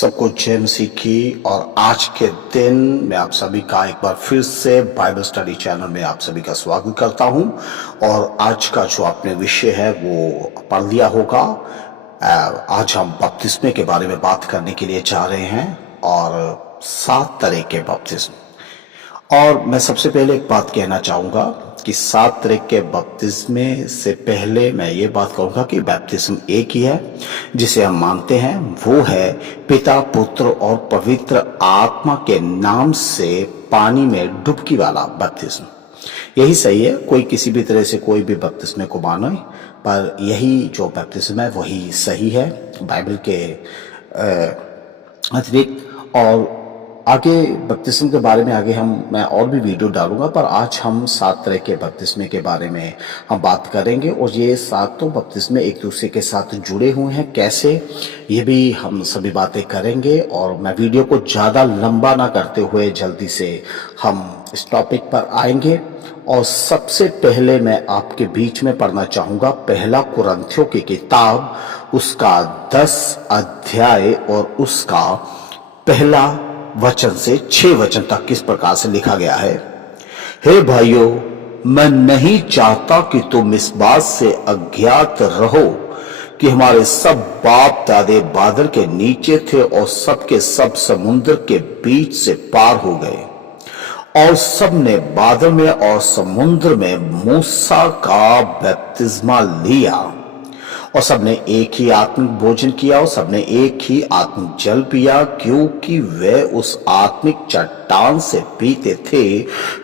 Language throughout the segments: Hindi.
सबको जय मसीह की। और आज के दिन मैं आप सभी का एक बार फिर से बाइबल स्टडी चैनल में आप सभी का स्वागत करता हूं। और आज का जो आपने विषय है वो पढ़ लिया होगा। आज हम बपतिस्मे के बारे में बात करने के लिए जा रहे हैं और 7 तरह के बपतिस्म। और मैं सबसे पहले एक बात कहना चाहूँगा कि 7 तरह के बपतिस्मे से पहले मैं ये बात कहूँगा कि बपतिस्म एक ही है जिसे हम मानते हैं, वो है पिता पुत्र और पवित्र आत्मा के नाम से पानी में डुबकी वाला बपतिस्म। यही सही है, कोई किसी भी तरह से कोई भी बपतिस्मे को माने, पर यही जो बपतिस्म है वही सही है बाइबल के अतिरिक्त। और आगे बपतिस्म के बारे में मैं और भी वीडियो डालूंगा, पर आज हम 7 तरह के बपतिस्मे के बारे में हम बात करेंगे। और ये 7 बपतिस्मे एक दूसरे के साथ जुड़े हुए हैं, कैसे, ये भी हम सभी बातें करेंगे। और मैं वीडियो को ज़्यादा लंबा ना करते हुए जल्दी से हम इस टॉपिक पर आएंगे। और सबसे पहले मैं आपके बीच में पढ़ना चाहूँगा पहला कुरिन्थियों की किताब, उसका 10 अध्याय और उसका पहला वचन से 6 वचन तक किस प्रकार से लिखा गया है। हे भाइयों, मैं नहीं चाहता कि तुम इस बात से अज्ञात रहो कि हमारे सब बाप दादे बादल के नीचे थे और सब के सब समुद्र के बीच से पार हो गए, और सब ने बादल में और समुद्र में मूसा का बपतिस्मा लिया, और सबने एक ही आत्मिक भोजन किया और सबने एक ही आत्मिक जल पिया, क्योंकि वे उस आत्मिक चट्टान से पीते थे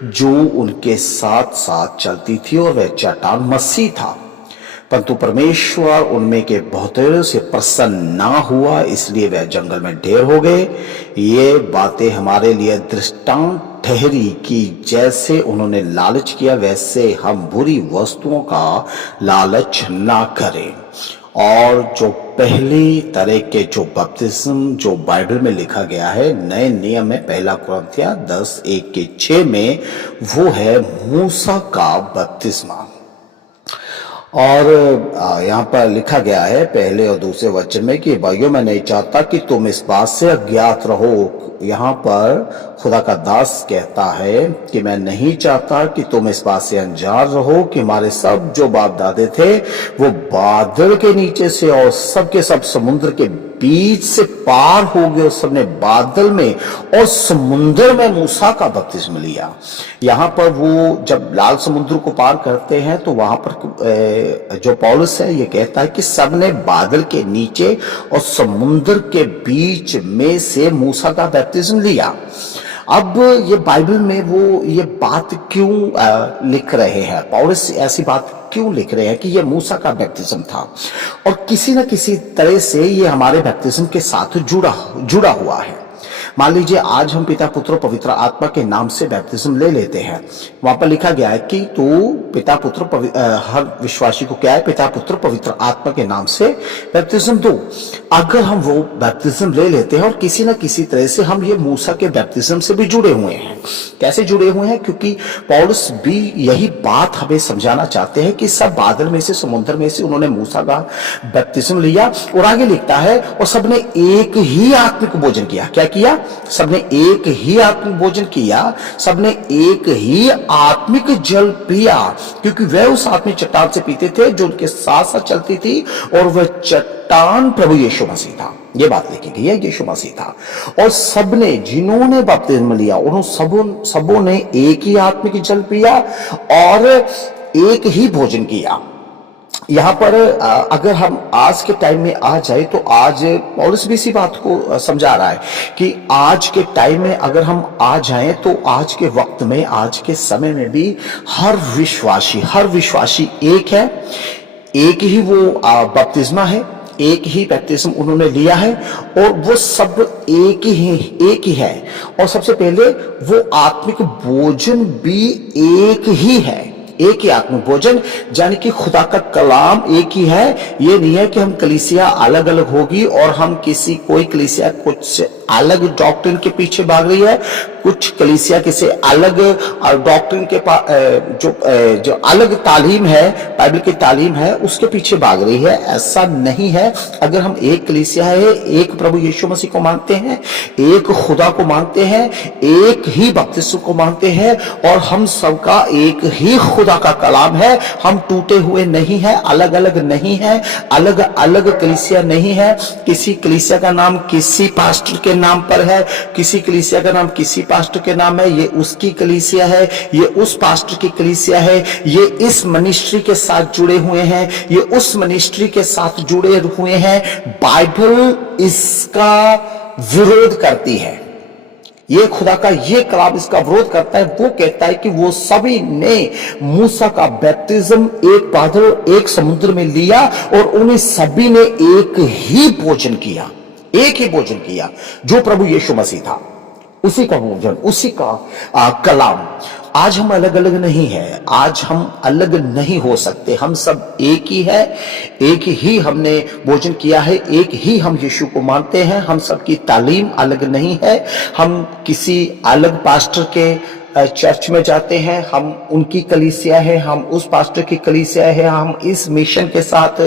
जो उनके साथ साथ चलती थी, और वह चट्टान मसीह था। परंतु परमेश्वर उनमें के बहुतेरों से प्रसन्न ना हुआ, इसलिए वह जंगल में ढेर हो गए। ये बातें हमारे लिए दृष्टांत ठहरी कि जैसे उन्होंने लालच किया वैसे हम बुरी वस्तुओं का लालच ना करें। और जो पहली तरह के जो बपतिस्म जो बाइबल में लिखा गया है नए नियम में, पहला कुरिन्थियों 10:1-6 में, वो है मूसा का बपतिस्मा। और यहाँ पर लिखा गया है पहले और दूसरे वचन में कि भाइयों, मैं नहीं चाहता कि तुम इस बात से अज्ञात रहो। यहाँ पर खुदा का दास कहता है कि मैं नहीं चाहता कि तुम इस बात से अनजान रहो कि हमारे सब जो बाप दादे थे वो बादल के नीचे से और सब के सब समुद्र के बीच से पार हो गए, और सबने बादल में और समुद्र में मूसा का बपतिस्मा लिया। यहाँ पर वो जब लाल समुद्र को पार करते हैं तो वहां पर जो पौलुस है ये कहता है कि सबने बादल के नीचे और समुद्र के बीच में से मूसा का बपतिस्मा लिया। अब ये बाइबल में वो ये बात क्यों लिख रहे हैं, पौलुस ऐसी बात क्यों लिख रहे हैं कि ये मूसा का बपतिस्म था, और किसी न किसी तरह से ये हमारे बपतिस्म के साथ जुड़ा हुआ है। मान लीजिए आज हम पिता पुत्र पवित्र आत्मा के नाम से बपतिस्म ले लेते हैं। वहां पर लिखा गया है कि तू पिता पुत्र हर विश्वासी को क्या है, पिता पुत्र पवित्र आत्मा के नाम से बपतिस्म दो। अगर हम वो बपतिस्म ले लेते हैं और किसी न किसी तरह से हम ये मूसा के बपतिस्म से भी जुड़े हुए हैं। कैसे जुड़े हुए हैं? क्योंकि पौलुस भी यही बात हमें समझाना चाहते हैं कि सब बादल में से समुद्र में से उन्होंने मूसा का बपतिस्म लिया। और आगे लिखता है और सबने एक ही आत्मिक भोजन किया। क्या किया? सबने एक ही आत्मिक भोजन किया, सबने एक ही आत्मिक जल पिया, क्योंकि वह उस आत्मिक चट्टान से पीते थे जो उनके साथ साथ चलती थी, और वह चट्टान प्रभु यीशु मसीह था। ये बात लिखी गई है, यीशु मसीह था। और सबने जिन्होंने बपतिस्मा लिया उन्होंने सबों ने एक ही आत्मिक जल पिया और एक ही भोजन किया। यहाँ पर अगर हम आज के टाइम में आ जाए तो आज पौलुस भी इसी बात को समझा रहा है कि आज के टाइम में अगर हम आ जाएं तो आज के वक्त में, आज के समय में भी हर विश्वासी एक है, एक ही वो बपतिस्मा है, एक ही बपतिस्म उन्होंने लिया है, और वो सब एक ही है। और सबसे पहले वो आत्मिक भोजन भी एक ही है, एक ही आत्मिक भोजन, यानी कि खुदा का कलाम एक ही है। ये नहीं है कि हम कलीसिया अलग अलग होगी और हम कोई कलीसिया कुछ अलग डॉक्ट्रिन के पीछे भाग रही है, कुछ कलीसिया किसी अलग डॉक्ट्रिन के जो अलग तालीम है, बाइबल की तालीम है, उसके पीछे भाग रही है। ऐसा नहीं है। अगर हम एक कलीसिया है, एक प्रभु यीशु मसीह को मानते हैं, एक खुदा को मानते हैं, एक ही बपतिस्म को मानते हैं और हम सबका एक ही खुदा का कलाम है, हम टूटे हुए नहीं है, अलग अलग नहीं है, अलग अलग कलीसिया नहीं है। किसी कलीसिया का नाम किसी पास्टर के नाम पर है, किसी कलीसिया का नाम किसी पास्टर के नाम है, ये उसकी कलीसिया है, ये उस पास्टर की कलीसिया है, ये इस मिनिस्ट्री के साथ जुड़े हुए हैं, ये उस मिनिस्ट्री के साथ जुड़े हुए हैं। बाइबल इसका विरोध करती है। ये खुदा का ये कलाम इसका विरोध करता है। वो कहता है कि वो सभी ने मूसा का बैप्टिज्म एक बादल एक समुद्र में लिया और उन्हें सभी ने एक ही भोजन किया, एक ही भोजन किया जो प्रभु यीशु मसीह था, उसी का भोजन, उसी का कलाम। आज हम अलग अलग नहीं है, आज हम अलग नहीं हो सकते। हम सब एक ही है, एक ही हमने भोजन किया है, एक ही हम यीशु को मानते हैं। हम सब की तालीम अलग नहीं है। हम किसी अलग पास्टर के चर्च में जाते हैं, हम उनकी कलीसिया है, हम उस पास्टर की कलीसिया है, हम इस मिशन के साथ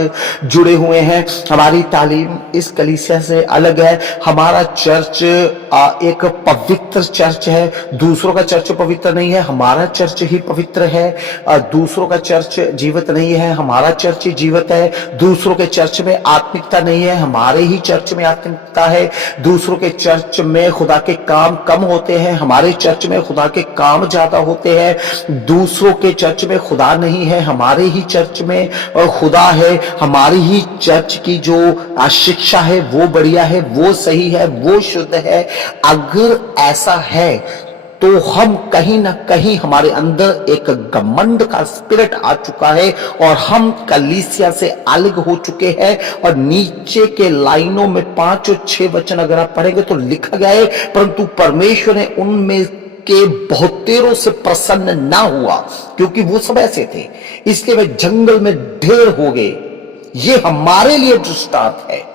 जुड़े हुए हैं। हमारी तालीम इस कलीसिया से अलग है। हमारा चर्च एक पवित्र चर्च है, दूसरों का चर्च पवित्र नहीं है, हमारा चर्च ही पवित्र है। दूसरों का चर्च जीवित नहीं है, हमारा चर्च ही जीवित है। दूसरों के चर्च में आत्मिकता नहीं है, हमारे ही चर्च में आत्मिकता है। दूसरों के चर्च में खुदा के काम कम होते हैं, हमारे चर्च में खुदा के काम ज्यादा होते हैं। दूसरों के चर्च में खुदा नहीं है, हमारे ही चर्च में खुदा है। हमारी ही चर्च की जो शिक्षा है वो बढ़िया है, वो सही है, वो शुद्ध है। अगर ऐसा है तो हम कहीं ना कहीं हमारे अंदर एक घमंड का स्पिरिट आ चुका है और हम कलीसिया से अलग हो चुके हैं। और नीचे के लाइनों में 5 और 6 वचन अगर आप पढ़ेंगे तो लिखा गया है, परंतु परमेश्वर ने उनमें के बहुतेरों से प्रसन्न ना हुआ, क्योंकि वो सब ऐसे थे, इसलिए वे जंगल में ढेर हो गए। ये हमारे लिए दृष्टांत है,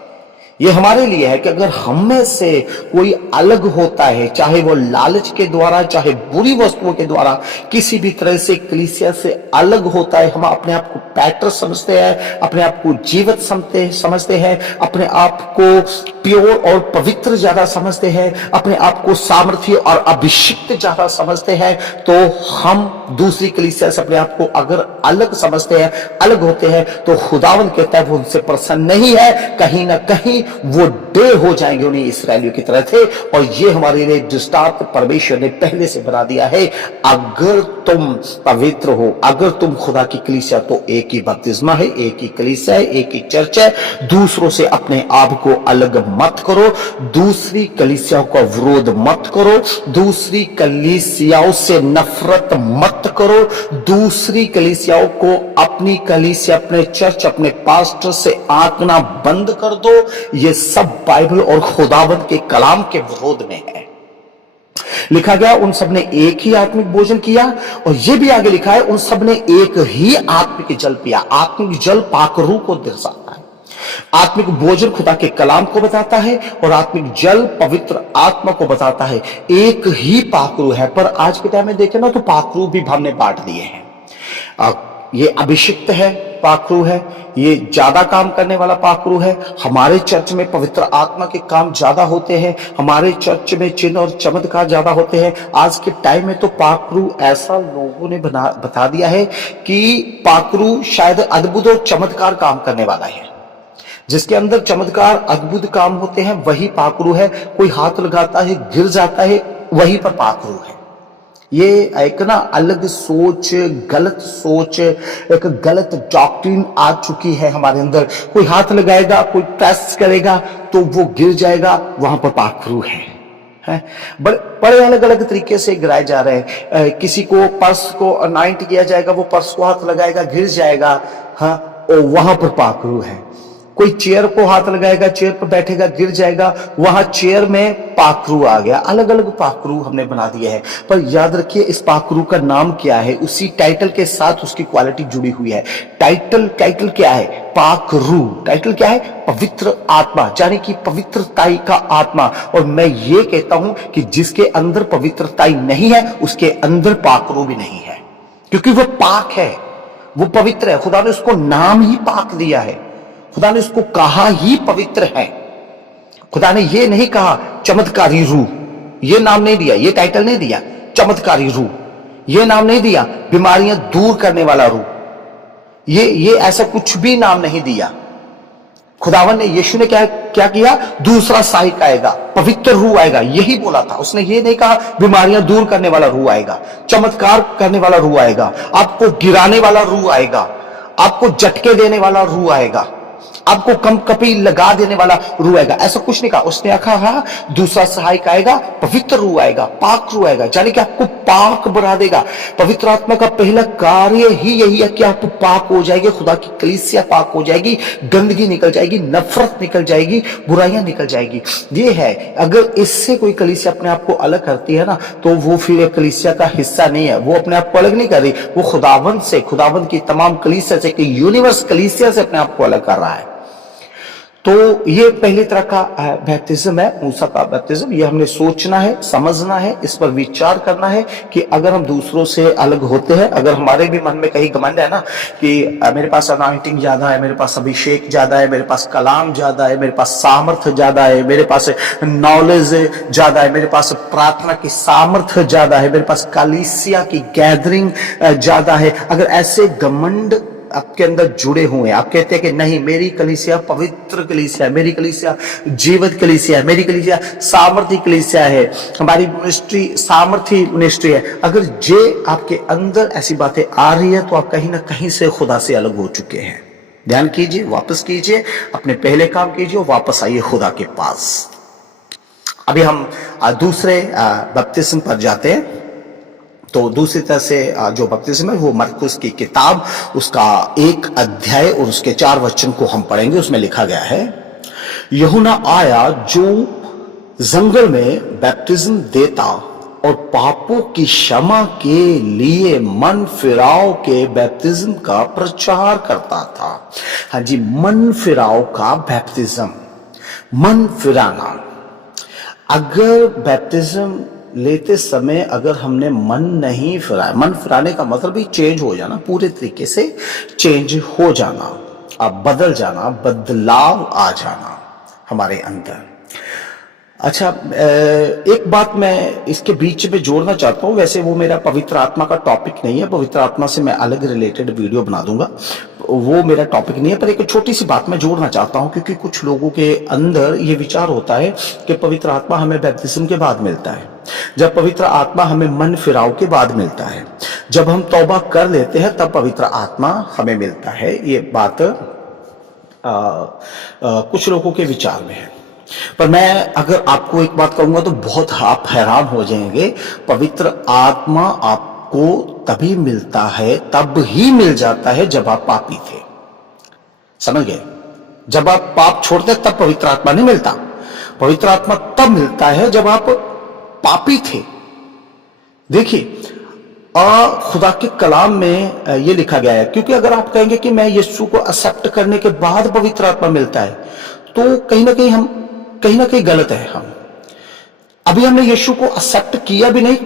ये हमारे लिए है कि अगर हम में से कोई अलग होता है, चाहे वो लालच के द्वारा, चाहे बुरी वस्तुओं के द्वारा, किसी भी तरह से कलीसिया से अलग होता है, हम अपने आप को पैटर समझते हैं, अपने आप को जीवित समझते हैं, अपने आप को प्योर और पवित्र ज्यादा समझते हैं, अपने आप को सामर्थ्य और अभिषिक्त ज्यादा समझते हैं, तो हम दूसरी कलीसिया से अपने आप को अगर अलग समझते हैं, अलग होते हैं, तो खुदावंद कहता है वो उनसे प्रसन्न नहीं है। कहीं ना कहीं वो ढेर हो जाएंगे, उन्हें इसराइलियों की तरह थे। और ये हमारे लिए दृष्टांत परमेश्वर ने पहले से बना दिया है। अगर तुम पवित्र हो, अगर तुम खुदा की कलीसिया, तो एक ही बपतिस्मा है, एक ही कलीसिया है, एक ही चर्च है। दूसरों से अपने आप को अलग मत करो, दूसरी कलीसियाओं का विरोध मत करो, दूसरी कलीसियाओं से नफरत मत करो, दूसरी कलीसियाओं को अपनी कलीसिया, अपने चर्च, अपने पास्टर से आंकना बंद कर दो। ये सब बाइबल और खुदावंद के कलाम के विरोध में है। लिखा गया उन सब ने एक ही आत्मिक भोजन किया, और यह भी आगे लिखा है उन सब ने एक ही आत्मिक जल पिया। आत्मिक जल पाकरू को दर्शाता है, आत्मिक भोजन खुदा के कलाम को बताता है, और आत्मिक जल पवित्र आत्मा को बताता है। एक ही पाकरू है, पर आज के टाइम में देखें ना तो पाकरू भी हमने बांट दिए हैं। ये अभिषिक्त है पाखरू है, ये ज्यादा काम करने वाला पाखरू है। हमारे चर्च में पवित्र आत्मा के काम ज्यादा होते हैं, हमारे चर्च में चिन्ह और चमत्कार ज्यादा होते हैं। आज के टाइम में तो पाखरू ऐसा लोगों ने बता दिया है कि पाखरू शायद अद्भुत और चमत्कार काम करने वाला है। जिसके अंदर चमत्कार अद्भुत काम होते हैं वही पाखरू है। कोई हाथ लगाता है गिर जाता है, वहीं पर पाखरू है। ये एक ना अलग सोच, गलत सोच, एक गलत डॉक्ट्रिन आ चुकी है हमारे अंदर। कोई हाथ लगाएगा, कोई प्रेस करेगा तो वो गिर जाएगा, वहां पर पाखरू है। बड़े अलग अलग तरीके से गिराए जा रहे हैं। किसी को पर्स को अनाइंट किया जाएगा, वो पर्स को हाथ लगाएगा गिर जाएगा, हाँ, और वहां पर पाखरू है। कोई चेयर को हाथ लगाएगा, चेयर पर बैठेगा, गिर जाएगा, वहां चेयर में पाखरू आ गया। अलग अलग पाखरू हमने बना दिए हैं, पर याद रखिए इस पाखरू का नाम क्या है, उसी टाइटल के साथ उसकी क्वालिटी जुड़ी हुई है। टाइटल क्या है? पाखरू। टाइटल क्या है? पवित्र आत्मा, यानी कि पवित्रताई का आत्मा। और मैं ये कहता हूं कि जिसके अंदर पवित्रताई नहीं है उसके अंदर पाखरू भी नहीं है, क्योंकि वो पाक है, वो पवित्र है। खुदा ने उसको नाम ही पाक दिया है, खुदा ने उसको कहा ही पवित्र है। खुदा ने ये नहीं कहा चमत्कारी रूह, ये नाम नहीं दिया, ये टाइटल नहीं दिया चमत्कारी रूह, ये नाम नहीं दिया बीमारियां दूर करने वाला रूह, ये ऐसा कुछ भी नाम नहीं दिया। खुदावन ने, यीशु ने क्या किया? दूसरा सहायक आएगा, पवित्र रूह आएगा, यही बोला था उसने। ये नहीं कहा बीमारियां दूर करने वाला रूह आएगा, चमत्कार करने वाला रूह आएगा, आपको गिराने वाला रूह आएगा, आपको झटके देने वाला रूह आएगा, आपको कंपकपी लगा देने वाला रूह आएगा, ऐसा कुछ नहीं कहा उसने। कहा दूसरा सहायक आएगा, पवित्र रूह आएगा, पाक रूह आएगा, यानी कि आपको पाक बना देगा। पवित्र आत्मा का पहला कार्य ही यही है कि आप पाक हो जाएंगे, खुदा की कलीसिया पाक हो जाएगी, गंदगी निकल जाएगी, नफरत निकल जाएगी, बुराइयां निकल जाएगी। ये है, अगर इससे कोई कलीसिया अपने आप को अलग करती है ना, तो वो फिर कलीसिया का हिस्सा नहीं है, वो अपने आप को अलग नहीं कर रही, वो खुदावंद से, खुदावंद की तमाम कलीसिया से, यूनिवर्स कलीसिया से अपने आप को अलग कर रहा है। तो ये पहली तरह का बैप्टिज्म है, मूसा का बैप्टिज्म। ये हमने सोचना है, समझना है, इस पर विचार करना है कि अगर हम दूसरों से अलग होते हैं, अगर हमारे भी मन में कहीं घमंड है ना कि मेरे पास अनॉइंटिंग ज्यादा है, मेरे पास अभिषेक ज्यादा है, मेरे पास कलाम ज्यादा है, मेरे पास सामर्थ्य ज्यादा है, मेरे पास नॉलेज ज्यादा है, मेरे पास प्रार्थना की सामर्थ्य ज्यादा है, मेरे पास कलीसिया की गैदरिंग ज्यादा है, अगर ऐसे घमंड आपके अंदर जुड़े हुए हैं, आप कहते हैं कि नहीं मेरी कलीसिया पवित्र कलीसिया है, मेरी कलीसिया जीवित कलीसिया है, मेरी कलीसिया सामर्थी कलीसिया है, हमारी मिनिस्ट्री सामर्थी मिनिस्ट्री है, अगर जे आपके अंदर ऐसी बातें आ रही है तो आप कहीं ना कहीं से खुदा से अलग हो चुके हैं। ध्यान कीजिए, वापस कीजिए, अपने पहले काम कीजिए और वापस आइए खुदा के पास। अभी हम दूसरे बपतिस्म पर जाते हैं। तो दूसरी तरह से जो बपतिस्म है वो मरकुस की किताब उसका 1 अध्याय और उसके 4 वचन को हम पढ़ेंगे। उसमें लिखा गया है, यूहन्ना आया जो जंगल में बैप्टिज्म देता और पापों की क्षमा के लिए मन फिराव के बैप्तिज्म का प्रचार करता था। हाँ जी, मन फिराव का बैप्तिज्म, मन फिराना। अगर बैप्तिज्म लेते समय अगर हमने मन नहीं फिराया, मन फिराने का मतलब ही चेंज हो जाना, पूरे तरीके से चेंज हो जाना, अब बदल जाना, बदलाव आ जाना हमारे अंदर। अच्छा, एक बात मैं इसके बीच में जोड़ना चाहता हूं, वैसे वो मेरा पवित्र आत्मा का टॉपिक नहीं है, पवित्र आत्मा से मैं अलग रिलेटेड वीडियो बना दूंगा, वो मेरा टॉपिक नहीं है, पर एक छोटी सी बात मैं जोड़ना चाहता हूं क्योंकि कुछ लोगों के अंदर ये विचार होता है कि पवित्र आत्मा हमें बैप्तिस्म के बाद मिलता है, जब पवित्र आत्मा हमें मन फिराव के बाद मिलता है, जब हम तौबा कर लेते हैं तब पवित्र आत्मा हमें मिलता है। ये बात कुछ लोगों के विचार में है, पर मैं अगर आपको एक बात कहूंगा तो बहुत आप हैरान हो जाएंगे। पवित्र आत्मा आपको तभी मिलता है, तब ही मिल जाता है जब आप पापी थे। समझ गए? जब आप पाप छोड़ते तब पवित्र आत्मा नहीं मिलता, पवित्र आत्मा तब मिलता है जब आप पापी थे। देखिए, खुदा के कलाम में ये लिखा गया है, क्योंकि अगर आप कहेंगे कि मैं यीशु को एक्सेप्ट करने के बाद पवित्र आत्मा मिलता है, तो कहीं ना कहीं गलत है। हम अभी हमने यीशु को एक्सेप्ट किया भी नहीं,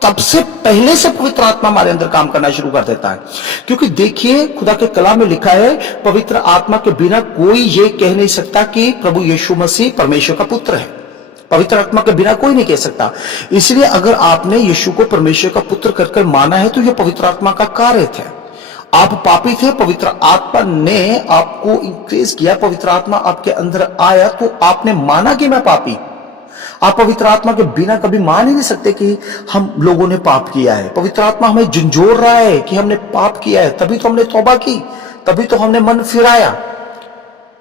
तब से पहले से पवित्र आत्मा हमारे अंदर काम करना शुरू कर देता है। क्योंकि देखिए, खुदा के कलाम में लिखा है, पवित्र आत्मा के बिना कोई ये कह नहीं सकता कि प्रभु यीशु मसीह परमेश्वर का पुत्र है। पवित्र आत्मा के बिना कोई नहीं कह सकता। इसलिए अगर आपने यीशु को परमेश्वर का पुत्र कर माना है तो यह पवित्र आत्मा का कार्य है। आप पापी थे, पवित्र आत्मा ने आपको इंक्रीज किया, पवित्र आत्मा आपके अंदर आया तो आपने माना कि मैं पापी। आप पवित्र आत्मा के बिना कभी मान ही नहीं सकते कि हम लोगों ने पाप किया है। पवित्र आत्मा हमें झंझोड़ रहा है कि हमने पाप किया है, तभी तो हमने तौबा की, तभी तो हमने मन फिराया,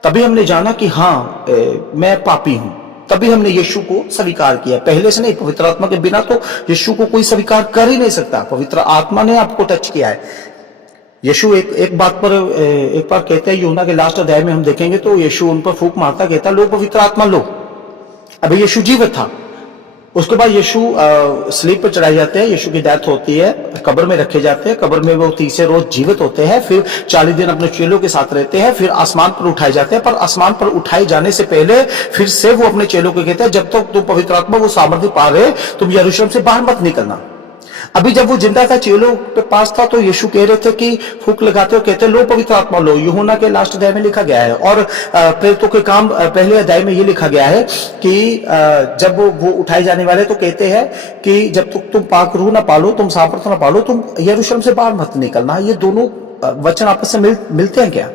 तभी हमने जाना कि हाँ मैं पापी हूं, तभी हमने यीशु को स्वीकार किया। पहले से नहीं, पवित्र आत्मा के बिना तो यीशु को कोई स्वीकार कर ही नहीं सकता। पवित्र आत्मा ने आपको टच किया है। यीशु एक बात पर एक बार कहते हैं, यूहन्ना के लास्ट अध्याय में हम देखेंगे तो यीशु उन पर फूंक मारता, कहता लो पवित्र आत्मा लो। अभी यीशु जीवित था। उसके बाद यीशु स्लीप पर चढ़ाए जाते हैं, यीशु की डेथ होती है, कब्र में रखे जाते हैं, कब्र में वो तीसरे रोज जीवित होते हैं, फिर 40 दिन अपने चेलों के साथ रहते हैं, फिर आसमान पर उठाए जाते हैं। पर आसमान पर उठाए जाने से पहले फिर से वो अपने चेलों को कहते हैं, जब तक तुम पवित्र आत्मा वो सामर्थ्य पा रहे, तुम यरूशलेम से बाहर मत निकलना। अभी जब वो जिंदा था, चेलों के पास था, तो यीशु कह रहे थे कि फूंक लगाते हो, कहते लो पवित्र आत्मा लो। यूहन्ना के लास्ट अध्याय में लिखा गया है, और प्रेरितों के काम पहले अध्याय में ये लिखा गया है कि जब वो उठाए जाने वाले तो कहते हैं कि जब तक तुम पाक रूह ना पालो, तुम सामर्थ्य ना पालो, तुम यरूशलेम से बाहर मत निकलना। ये दोनों वचन आपस में मिलते हैं क्या?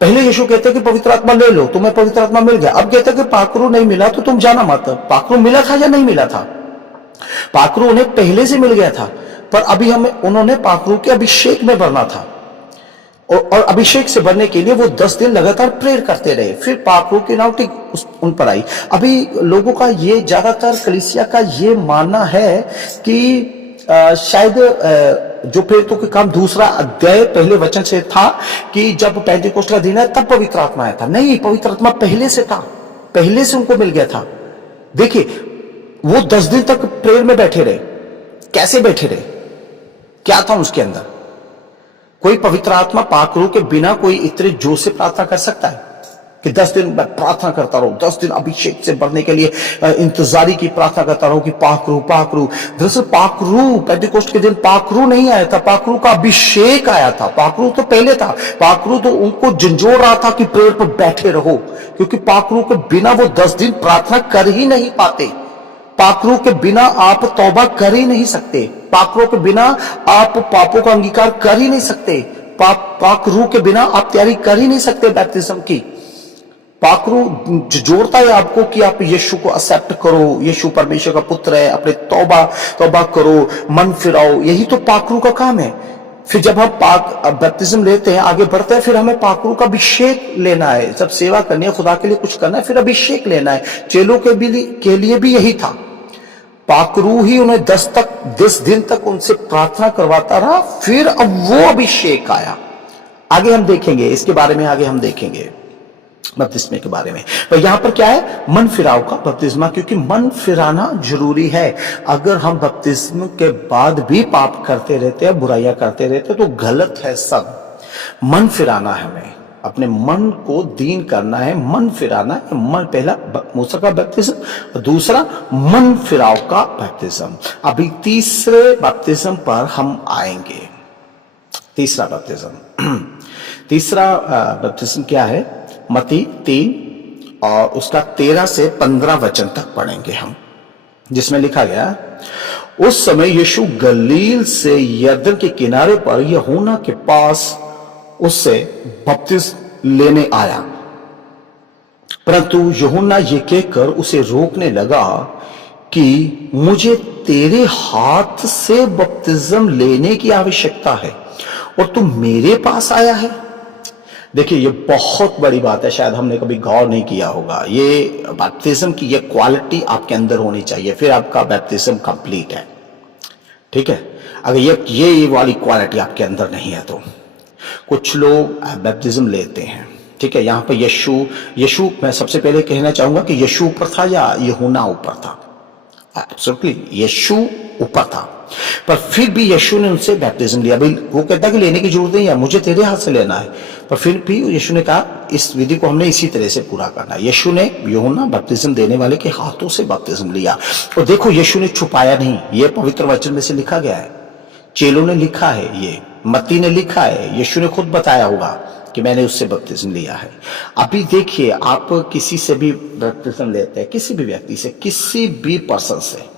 पहले यीशु कहते हैं कि पवित्र आत्मा ले लो, तुम्हें पवित्र आत्मा मिल गया। अब कहते हैं कि पाकरू नहीं मिला तो तुम जाना मत। पाकरू मिला था या नहीं मिला था? पाकरू उन्हें पहले से मिल गया था, पर अभी उन्होंने पाकरू के अभिषेक में भरना था, और अभिषेक से भरने के लिए वो 10 दिन लगातार प्रेयर करते रहे। फिर पाकरू की नाव ठीक उन पर आई। अभी लोगों का ये, ज्यादातर कलीसिया का ये मानना है कि शायद जो प्रेरितों के काम दूसरा अध्याय पहले वचन से था कि जब पेंटेकोस्ट का दिन है तब पवित्र आत्मा आया था। नहीं, पवित्र आत्मा पहले से था, पहले से उनको मिल गया था। देखिए, वो 10 दिन तक प्रेयर में बैठे रहे। कैसे बैठे रहे? क्या था उसके अंदर? कोई पवित्र आत्मा पाकरू के बिना कोई इतने जोर से प्रार्थना कर सकता है कि 10 दिन मैं प्रार्थना करता रहूं, 10 दिन अभिषेक से भरने के लिए इंतजारी की प्रार्थना करता रहूं कि पाकरू पाकरू। दरअसल पाकरू, पेंटेकोस्ट के दिन पाकरू नहीं आया था, पाकरू का अभिषेक आया था। पाकरू तो पहले था। पाकरू तो उनको झंझोड़ रहा था कि प्रेयर पर बैठे रहो, क्योंकि पाकरू के बिना वो 10 दिन प्रार्थना कर ही नहीं पाते। पाकरू के बिना आप तौबा कर ही नहीं सकते। पाकरू के बिना आप पापों का अंगीकार कर ही नहीं सकते। पाकरू के बिना आप तैयारी कर ही नहीं सकते बैप्टिज्म की। पाकरू जोड़ता है आपको कि आप यीशु को एक्सेप्ट करो, यीशु परमेश्वर का पुत्र है, अपने तौबा करो, मन फिराओ। यही तो पाकरू का काम है। फिर जब हम बैप्टिज्म लेते हैं, आगे बढ़ते हैं, फिर हमें पाकरू का अभिषेक लेना है। जब सेवा करनी है, खुदा के लिए कुछ करना है, फिर अभिषेक लेना है। चेलों के लिए भी यही था। पाकरू ही उन्हें 10 दिन तक उनसे प्रार्थना करवाता रहा, फिर अब वो अभिषेक आया। आगे हम देखेंगे इसके बारे में, आगे हम देखेंगे बपतिस्मे के बारे में। पर यहां पर क्या है? मन फिराव का बपतिस्मा, क्योंकि मन फिराना जरूरी है। अगर हम बपतिस्म के बाद भी पाप करते रहते हैं, बुराइयां करते रहते हैं, तो गलत है सब। मन फिराना है, हमें अपने मन को दीन करना है, मन फिराना है। मन, पहला मूसा का बपतिस्म, दूसरा मन फिराव का बपतिस्म। अभी तीसरे बपतिस्म पर हम आएंगे। तीसरा बपतिस्म तीसरा बपतिस्म क्या है? मत्ती 3 और उसका 13 से 15 वचन तक पढ़ेंगे हम, जिसमें लिखा गया, उस समय यीशु गलील से यरदन के किनारे पर यूहन्ना के पास उससे बपतिस्म लेने आया। परंतु यूहन्ना ये कहकर उसे रोकने लगा कि मुझे तेरे हाथ से बपतिस्म लेने की आवश्यकता है और तू मेरे पास आया है। देखिए, ये बहुत बड़ी बात है, शायद हमने कभी गौर नहीं किया होगा। ये बैप्टिज्म की ये क्वालिटी आपके अंदर होनी चाहिए, फिर आपका बैप्टिज्म कंप्लीट है। ठीक है? अगर ये वाली क्वालिटी आपके अंदर नहीं है तो कुछ लोग बैप्टिज्म लेते हैं। ठीक है? यहां पर यीशु मैं सबसे पहले कहना चाहूंगा कि यीशु ऊपर था या यूहन्ना ऊपर था? एब्सोल्युटली यीशु ऊपर था, पर फिर भी यीशु ने उनसे बैप्टिज्म लिया। भाई वो कहता है कि लेने की जरूरत नहीं है, मुझे तेरे हाथ से लेना है, पर फिर भी यीशु ने कहा इस विधि को हमने इसी तरह से पूरा करना है। यीशु ने यूहन्ना बैप्टिज्म देने वाले के हाथों से बैप्टिज्म लिया। और देखो, यीशु ने छुपाया नहीं, ये पवित्र वचन में से लिखा गया है, चेलों ने लिखा है, ये मत्ती ने लिखा है, यीशु ने खुद बताया होगा कि मैंने उससे बपतिस्म लिया है। अभी देखिए, आप किसी से भी बपतिस्म लेते हैं, किसी भी व्यक्ति से, किसी भी पर्सन से।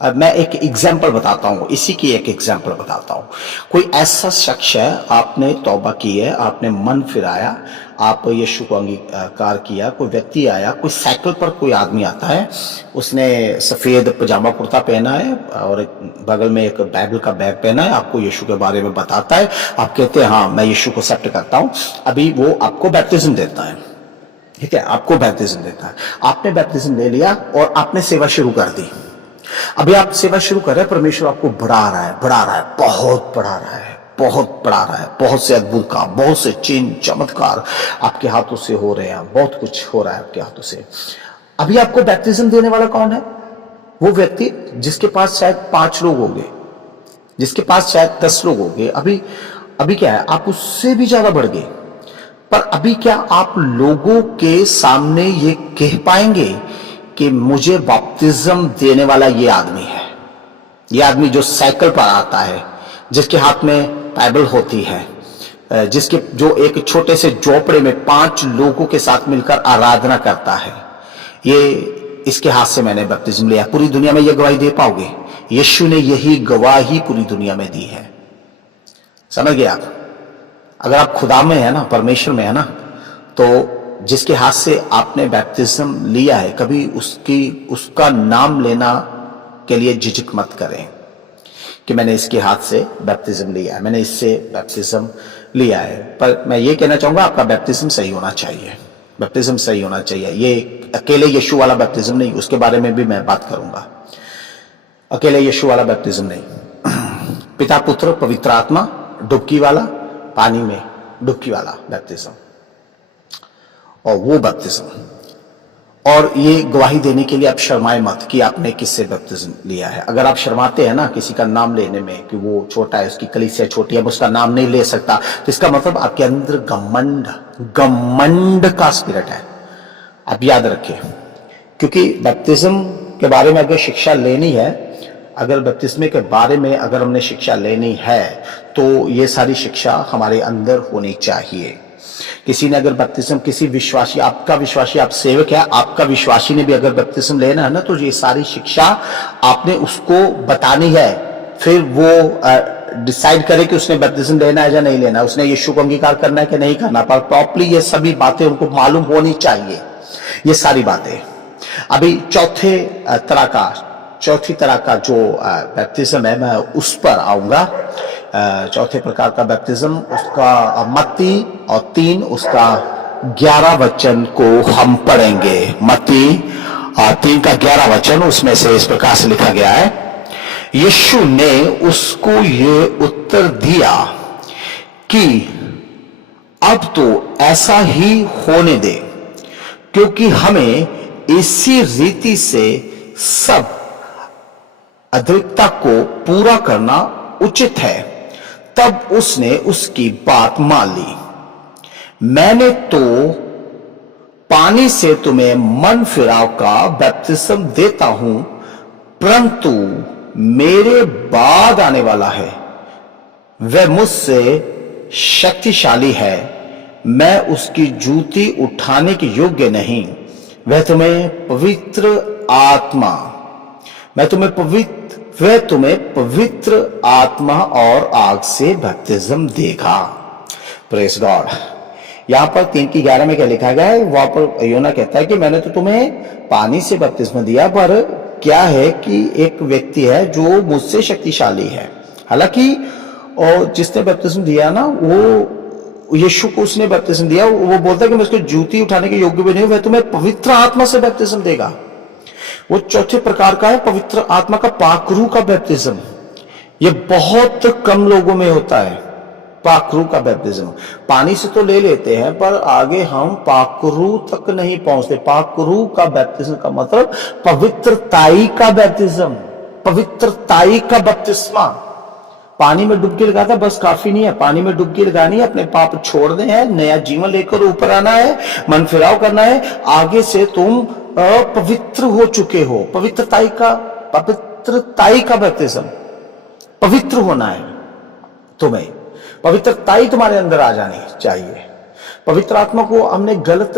अब मैं एक एग्जाम्पल बताता हूँ, इसी की एक एग्जाम्पल बताता हूँ। कोई ऐसा शख्स है, आपने तौबा की है, आपने मन फिराया, आप यीशु को अंगीकार किया, कोई व्यक्ति आया, कोई साइकिल पर कोई आदमी आता है, उसने सफेद पजामा कुर्ता पहना है और बगल में एक बाइबल का बैग पहना है, आपको यीशु के बारे में बताता है, आप कहते हैं हाँ मैं यीशु को एक्सेप्ट करता हूँ। अभी वो आपको बैप्टिज्म देता है। ठीक है? आपको बैप्टिज्म देता है, आपने बैप्टिज्म ले लिया और आपने सेवा शुरू कर दी। अभी आप सेवा शुरू कर रहे हैं, परमेश्वर आपको बढ़ा रहा है, बहुत बढ़ा रहा है, बहुत बढ़ा रहा है, बहुत से अद्भुत काम, बहुत से चिन्ह चमत्कार आपके हाथों से हो रहे हैं, बहुत कुछ हो रहा है आपके हाथों से। अभी आपको बैप्टिज्म देने वाला कौन है? वो व्यक्ति जिसके पास शायद 5 लोग होंगे, जिसके पास शायद 10 लोग होंगे। अभी क्या है, आप उससे भी ज्यादा बढ़ गए। पर अभी क्या आप लोगों के सामने ये कह पाएंगे कि मुझे बपतिस्म देने वाला ये आदमी है, ये आदमी जो साइकिल पर आता है, जिसके हाथ में बाइबल होती है, जिसके जो एक छोटे से झोपड़े में 5 लोगों के साथ मिलकर आराधना करता है, ये इसके हाथ से मैंने बपतिस्म लिया। पूरी दुनिया में ये गवाही दे पाओगे? यीशु ने यही गवाही पूरी दुनिया में दी है। समझ गए आप? अगर आप खुदा में है ना, परमेश्वर में है ना, तो जिसके हाथ से आपने बैप्टिज्म लिया है, कभी उसका नाम लेना के लिए झिझक मत करें कि मैंने इसके हाथ से बैप्टिज्म लिया है, मैंने इससे बैप्टिज्म लिया है। पर मैं ये कहना चाहूंगा, आपका बैप्टिज्म सही होना चाहिए, बैप्टिज्म सही होना चाहिए। ये अकेले यीशु वाला बैप्टिज्म नहीं, उसके बारे में भी मैं बात करूंगा। अकेले यीशु वाला बैप्टिज्म नहीं, पिता पुत्र पवित्र आत्मा, डुबकी वाला, पानी में डुबकी वाला बैप्टिज्म, और वो बैप्टिज्म। और ये गवाही देने के लिए आप शर्माए मत कि आपने किससे बैप्टिज्म लिया है। अगर आप शर्माते हैं ना किसी का नाम लेने में कि वो छोटा है, उसकी कलीसिया छोटी है, मैं उसका नाम नहीं ले सकता, तो इसका मतलब आपके अंदर घमंड का स्पिरिट है। आप याद रखिए, क्योंकि बैप्टिज्म के बारे में अगर शिक्षा लेनी है, अगर बपतिस्मे के बारे में अगर हमने शिक्षा लेनी है, तो ये सारी शिक्षा हमारे अंदर होनी चाहिए। किसी ने अगर बपतिस्म, किसी विश्वासी, आपका विश्वासी, आप सेवक है, आपका विश्वासी ने भी अगर बपतिस्म लेना है ना, तो ये सारी शिक्षा आपने उसको बतानी है। फिर वो डिसाइड करे कि उसने बपतिस्म लेना है या नहीं लेना, उसने यीशु को अंगीकार करना है कि नहीं करना, पर प्रॉपरली ये सभी बातें उनको मालूम होनी चाहिए, ये सारी बातें। अभी चौथी तरह का जो बैप्टिज्म है, मैं उस पर आऊंगा। चौथे प्रकार का बैप्टिज्म, उसका मत्ती और 3 उसका 11 वचन को हम पढ़ेंगे। मत्ती 3 का 11 वचन, उसमें से इस प्रकार से लिखा गया है, यीशु ने उसको ये उत्तर दिया कि अब तो ऐसा ही होने दे, क्योंकि हमें इसी रीति से सब अद्विकता को पूरा करना उचित है। तब उसने उसकी बात मान ली। मैंने तो पानी से तुम्हें मन फिराव का बपतिस्म देता हूं, परंतु मेरे बाद आने वाला है, वह मुझसे शक्तिशाली है, मैं उसकी जूती उठाने के योग्य नहीं। वह तुम्हें पवित्र आत्मा और आग से बपतिस्म देगा। Praise God. यहां पर 3 की 11 में क्या लिखा गया है? वहां पर योना कहता है कि मैंने तो तुम्हें पानी से बपतिस्म दिया, पर क्या है कि एक व्यक्ति है जो मुझसे शक्तिशाली है। हालांकि और जिसने बपतिस्म दिया ना, वो यीशु को उसने बपतिस्म दिया, वो बोलता है कि मैं उसको जूती उठाने के योग्य भी नहीं हूं, वह तुम्हें पवित्र आत्मा से बपतिस्म देगा। वो चौथे प्रकार का है, पवित्र आत्मा का पाखरू का बैप्टिज्म। ये बहुत कम लोगों में होता है, पाखरू का बैप्टिज्म। पानी से तो ले लेते हैं, पर आगे हम पाखरू तक नहीं पहुंचते। पाखरू का बैप्टिज्म का मतलब पवित्रताई का बैप्टिज्म, पवित्रताई का बपतिस्मा। पानी में डुबकी लगाता बस काफी नहीं है, पानी में डुबकी लगानी है, अपने पाप छोड़ने हैं, नया जीवन लेकर ऊपर आना है, मन फिराव करना है, आगे से तुम पवित्र हो चुके हो। पवित्रताई का बैप्टिज्म, पवित्र होना है तुम्हें, पवित्रताई तुम्हारे अंदर आ जानी चाहिए। पवित्र आत्मा को हमने गलत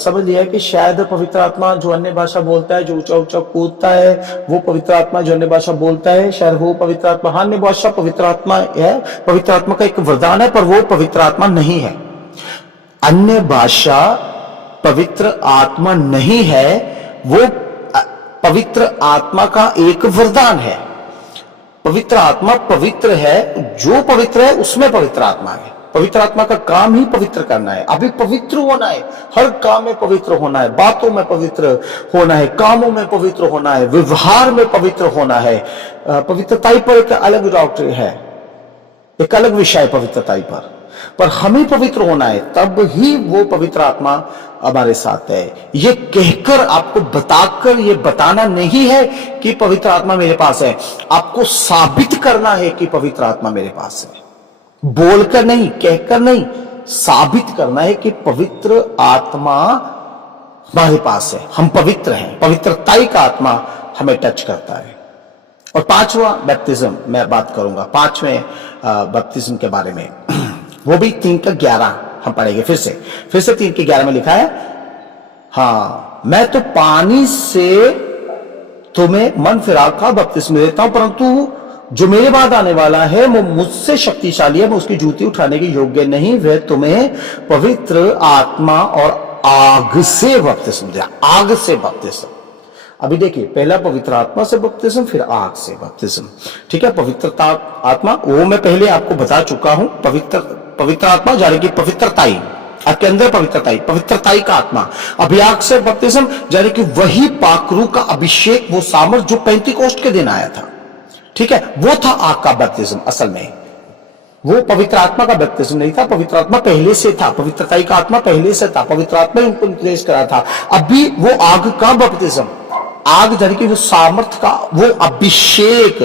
समझ लिया है कि शायद पवित्र आत्मा जो अन्य भाषा बोलता है, जो ऊंचा ऊंचा कूदता है, वो पवित्र आत्मा जो अन्य भाषा बोलता है, शायद वो पवित्र आत्मा। हाँ, अन्य भाषा पवित्र आत्मा है, पवित्र आत्मा का एक वरदान है, पर वो पवित्र आत्मा नहीं है। अन्य भाषा पवित्र आत्मा नहीं है, वो पवित्र आत्मा का एक वरदान है। पवित्र आत्मा पवित्र है, जो पवित्र है उसमें पवित्र आत्मा है। पवित्र आत्मा का काम ही पवित्र करना है। अभी पवित्र होना है, हर काम में पवित्र होना है, बातों में पवित्र होना है, कामों में पवित्र होना है, व्यवहार में पवित्र होना है। पवित्रताई पर एक अलग डॉक्टर है, एक अलग विषय है पवित्रताई पर हमें पवित्र होना है, तब ही वो पवित्र आत्मा हमारे साथ है। ये कहकर आपको बताकर ये बताना नहीं है कि पवित्र आत्मा मेरे पास है, आपको साबित करना है कि पवित्र आत्मा मेरे पास है। बोलकर नहीं, कहकर नहीं, साबित करना है कि पवित्र आत्मा हमारे पास है, हम पवित्र हैं, पवित्रताई का आत्मा हमें टच करता है। और पांचवा बैप्टिज्म मैं बात करूंगा, पांचवें बैप्टिज्म के बारे में, वो भी 3:11 हम पढ़ेंगे। फिर से 3:11 में लिखा है, हाँ मैं तो पानी से तुम्हें मन फिराव का बपतिस्मा देता हूं, परंतु जो मेरे बाद आने वाला है वो मुझसे शक्तिशाली है, मैं उसकी जूती उठाने के योग्य नहीं, वह तुम्हें पवित्र आत्मा और आग से बपतिस्मा दे। आग से बपतिस्मा, अभी देखिए, पहला पवित्र आत्मा से बपतिस्म, फिर आग से बपतिस्म। ठीक है, पवित्रता आत्मा वो मैं पहले आपको बता चुका हूं। पवित्र आत्मा यानी कि पवित्रताई, आपके अंदर पवित्रताई का आत्मा। अभी आग से बपतिस्म यानी कि वही पाकरू का अभिषेक, वो सामर्थ जो पेंटिकोस्ट के दिन आया था। ठीक है, वो था आग का बपतिस्म। असल में वो पवित्र आत्मा का बपतिस्म नहीं था, पवित्र आत्मा पहले से था, पवित्रताई का आत्मा पहले से था, पवित्र आत्मा उनको निर्देश करा था। अभी वो आग का बपतिस्म, आग यानी कि वो सामर्थ का वो अभिषेक,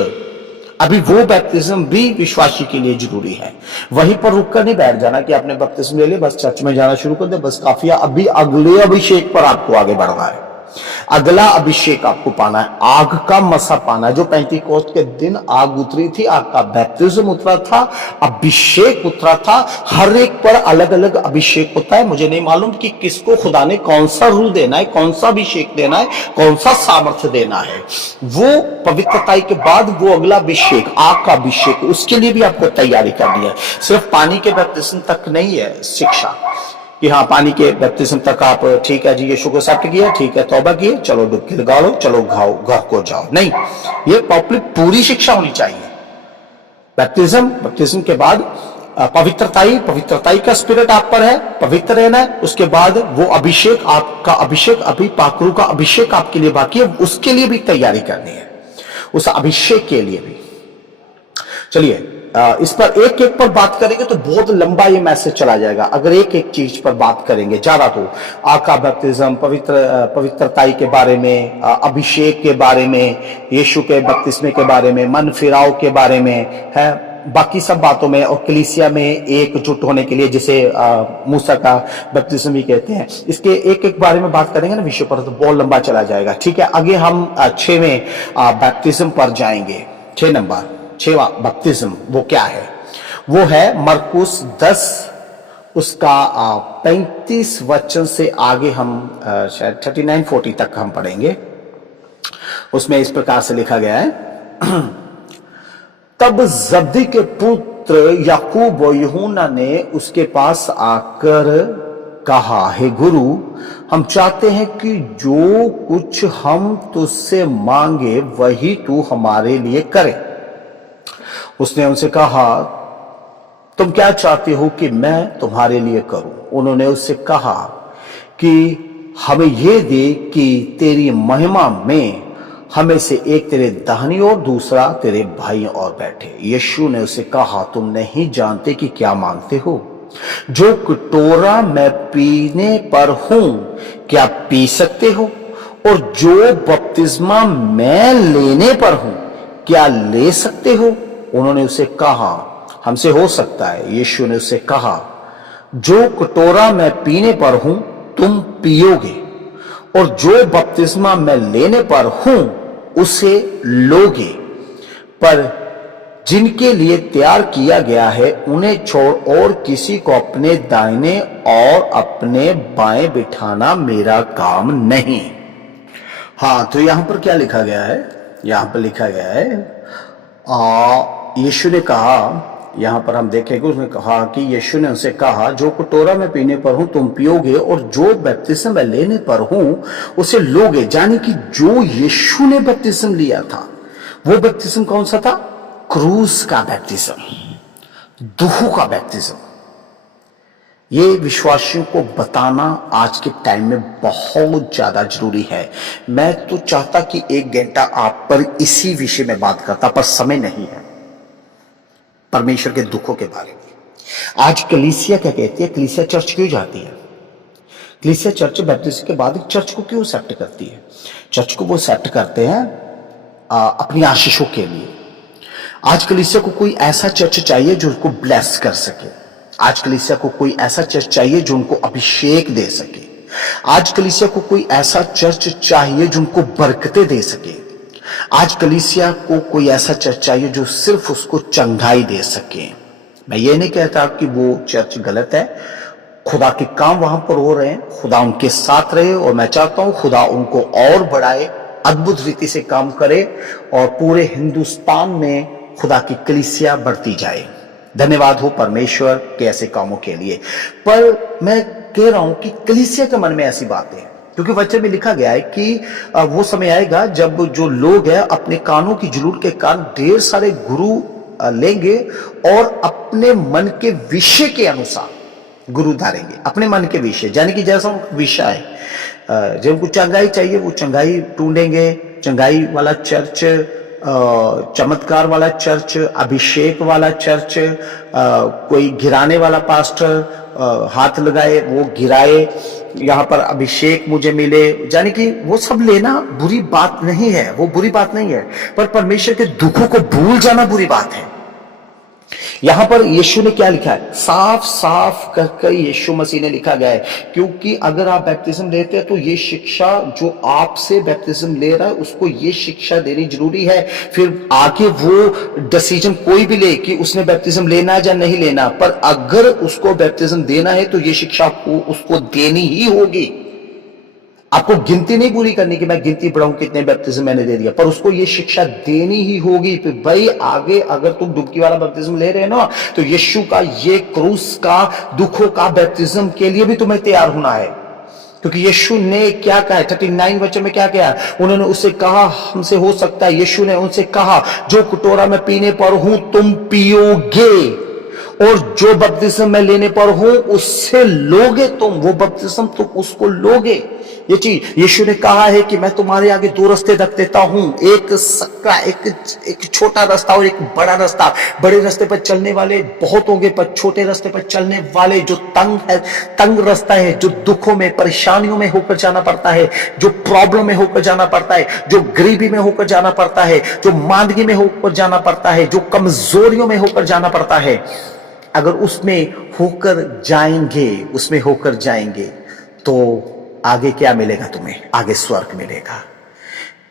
अभी वो बैप्टिज्म भी विश्वासी के लिए जरूरी है। वहीं पर रुककर नहीं बैठ जाना कि आपने बैप्टिज्म ले लिया बस चर्च में जाना शुरू कर दे, बस काफी। अभी अगले अभिषेक पर आपको आगे बढ़ना है, अगला अभिषेक आपको पाना है, आग का मसा पाना है। जो पेंटिकोस्ट के दिन आग उतरी थी, आग का बैप्टिज्म उतरा था, अभिषेक उतरा था। हर एक पर अलग अलग अभिषेक होता है। मुझे नहीं मालूम कि किसको खुदा ने कौन सा रूह देना है, कौन सा अभिषेक देना है, कौन सा सामर्थ्य देना है। वो पवित्रताई के बाद वो अगला अभिषेक, आग का अभिषेक, उसके लिए भी आपको तैयारी करनी है। सिर्फ पानी के बैप्टिज्म तक नहीं है शिक्षा कि हाँ पानी के बैप्टिज्म तक आप ठीक है जी यीशु को एक्सेप्ट किया, ठीक है तौबा किए, चलो डुबकी लगा लो, चलो घर को जाओ। नहीं, ये पूरी शिक्षा होनी चाहिए। बैप्टिज्म के बाद पवित्रताई का स्पिरिट आप पर है, पवित्र रहना है। उसके बाद वो अभिषेक, आपका अभिषेक, अभी पाकरू का अभिषेक आपके लिए बाकी है, उसके लिए भी तैयारी करनी है, उस अभिषेक के लिए भी। चलिए इस पर एक एक पर बात करेंगे तो बहुत लंबा ये मैसेज चला जाएगा। अगर एक एक चीज पर बात करेंगे ज्यादा तो आग का बैप्टिज्म, पवित्रताई के बारे में, अभिषेक के बारे में, यीशु के बपतिस्मे के बारे में, मन फिराव के बारे में है, बाकी सब बातों में, और कलीसिया में एकजुट होने के लिए जिसे मूसा का बपतिस्म भी कहते हैं, इसके एक एक बारे में बात करेंगे ना विषय पर, तो बहुत लंबा चला जाएगा। ठीक है, आगे हम 6वें बैप्तिस्म पर जाएंगे। 6 नंबर, 6वां बपतिस्म वो क्या है? वो है मरकुस 10 उसका 35 वचन से आगे हम शायद 39-40 तक हम पढ़ेंगे। उसमें इस प्रकार से लिखा गया है, तब जब्दी के पुत्र याकूब और यूहन्ना ने उसके पास आकर कहा, हे गुरु, हम चाहते हैं कि जो कुछ हम तुझसे मांगे वही तू हमारे लिए करे। उसने उनसे कहा, तुम क्या चाहते हो कि मैं तुम्हारे लिए करूं? उन्होंने उससे कहा कि हमें यह दे कि तेरी महिमा में हमें से एक तेरे दाहिनी और दूसरा तेरे भाई और बैठे। यीशु ने उसे कहा, तुम नहीं जानते कि क्या मांगते हो? जो कटोरा मैं पीने पर हूं क्या पी सकते हो? और जो बपतिस्मा मैं लेने पर हूं क्या ले सकते हो? उन्होंने उसे कहा, हमसे हो सकता है। यीशु ने उससे कहा, जो कटोरा मैं पीने पर हूं तुम पियोगे, और जो बपतिस्मा मैं लेने पर हूं उसे लोगे, पर जिनके लिए तैयार किया गया है उन्हें छोड़ और किसी को अपने दाहिने और अपने बाएं बिठाना मेरा काम नहीं। हाँ, तो यहां पर क्या लिखा गया है? यहां पर लिखा गया है, यीशु ने कहा, यहां पर हम देखेंगे, उसने कहा कि यीशु ने उनसे कहा, जो कटोरा मैं पीने पर हूं तुम पियोगे, और जो बपतिस्मा मैं लेने पर हूं उसे लोगे। यानी कि जो यीशु ने बपतिस्मा लिया था, वो बपतिस्मा कौन सा था? क्रूस का बपतिस्मा, दुखों का बपतिस्मा। ये विश्वासियों को बताना आज के टाइम में बहुत ज्यादा जरूरी है। मैं तो चाहता कि 1 घंटा आप पर इसी विषय में बात करता, पर समय नहीं है। परमेश्वर के दुखों के बारे में। आज कलीसिया क्या कहती है, कलीसिया चर्च क्यों जाती है? कलीसिया चर्च बैप्टिज्म के बाद चर्च को क्यों एक्सेप्ट करती है? चर्च को वो एक्सेप्ट करते हैं अपनी आशीषों के लिए। आज कलीसिया को कोई ऐसा चर्च चाहिए जो उनको ब्लेस कर सके। आज कलीसिया को कोई ऐसा चर्च चाहिए जो उनको अभिषेक दे सके। आज कलीसिया को कोई ऐसा चर्च चाहिए जो उनको बरकतें दे सके। आज कलीसिया को कोई ऐसा चर्च चाहिए जो सिर्फ उसको चंगाई दे सके। मैं ये नहीं कहता कि वो चर्च गलत है, खुदा के काम वहां पर हो रहे हैं, खुदा उनके साथ रहे, और मैं चाहता हूं खुदा उनको और बढ़ाए, अद्भुत रीति से काम करे और पूरे हिंदुस्तान में खुदा की कलीसिया बढ़ती जाए। धन्यवाद हो परमेश्वर के ऐसे कामों के लिए। पर मैं कह रहा हूं कि कलीसिया के मन में ऐसी बातें हैं, क्योंकि वचन में लिखा गया है कि वो समय आएगा जब जो लोग हैं अपने कानों की जरूरत के कारण ढेर सारे गुरु लेंगे और अपने मन के विषय के अनुसार गुरु धारेंगे। अपने मन के विषय, यानी कि जैसा विषय है, जब उनको चंगाई चाहिए वो चंगाई ढूंढेंगे। चंगाई वाला चर्च, चमत्कार वाला चर्च, अभिषेक वाला चर्च, कोई गिराने वाला पास्टर हाथ लगाए वो गिराए, यहां पर अभिषेक मुझे मिले, यानी कि वो सब लेना बुरी बात नहीं है, वो बुरी बात नहीं है, पर परमेश्वर के दुखों को भूल जाना बुरी बात है। यहां पर यीशु ने क्या लिखा है, साफ साफ करके यीशु मसीह ने लिखा गया है, क्योंकि अगर आप बैप्टिज्म लेते हैं तो ये शिक्षा जो आपसे बैप्टिज्म ले रहा है उसको ये शिक्षा देनी जरूरी है। फिर आगे वो डिसीजन कोई भी ले कि उसने बैप्टिज्म लेना है या नहीं लेना, पर अगर उसको बैप्टिज्म देना है तो ये शिक्षा को उसको देनी ही होगी। आपको गिनती नहीं पूरी करनी कि मैं गिनती पढ़ाऊं कितने बैप्टिज्म मैंने दे दिया, पर उसको ये शिक्षा देनी ही होगी। फिर भाई आगे अगर तुम डुबकी वाला बैप्टिज्म ले रहे हो ना, तो यीशु का ये क्रूस का दुखों का बैप्टिज्म के लिए भी तुम्हें तैयार होना है। क्योंकि यीशु ने क्या कहा, 39 वचन में क्या कहा, उन्होंने उससे कहा हमसे हो सकता है, यीशु ने उनसे कहा जो कटोरा मैं पीने पर हूं तुम पियोगे, और जो बपतिस्म मैं लेने पर हूं उससे लोगे तुम, वो बपतिस्म तुम उसको लोगे। ये चीज यीशु ने कहा है कि मैं तुम्हारे आगे दो रास्ते रख देता हूं, एक सकरा, एक छोटा रास्ता और एक बड़ा रास्ता। बड़े रास्ते पर चलने वाले बहुत होंगे, पर छोटे रास्ते पर चलने वाले जो तंग रास्ता है, जो दुखों में परेशानियों में होकर जाना पड़ता है, जो प्रॉब्लम में होकर जाना पड़ता है, जो गरीबी में होकर जाना पड़ता है, जो मांदगी में होकर जाना पड़ता है, जो कमजोरियों में होकर जाना पड़ता है, अगर उसमें होकर जाएंगे तो आगे क्या मिलेगा तुम्हें? आगे स्वर्ग मिलेगा।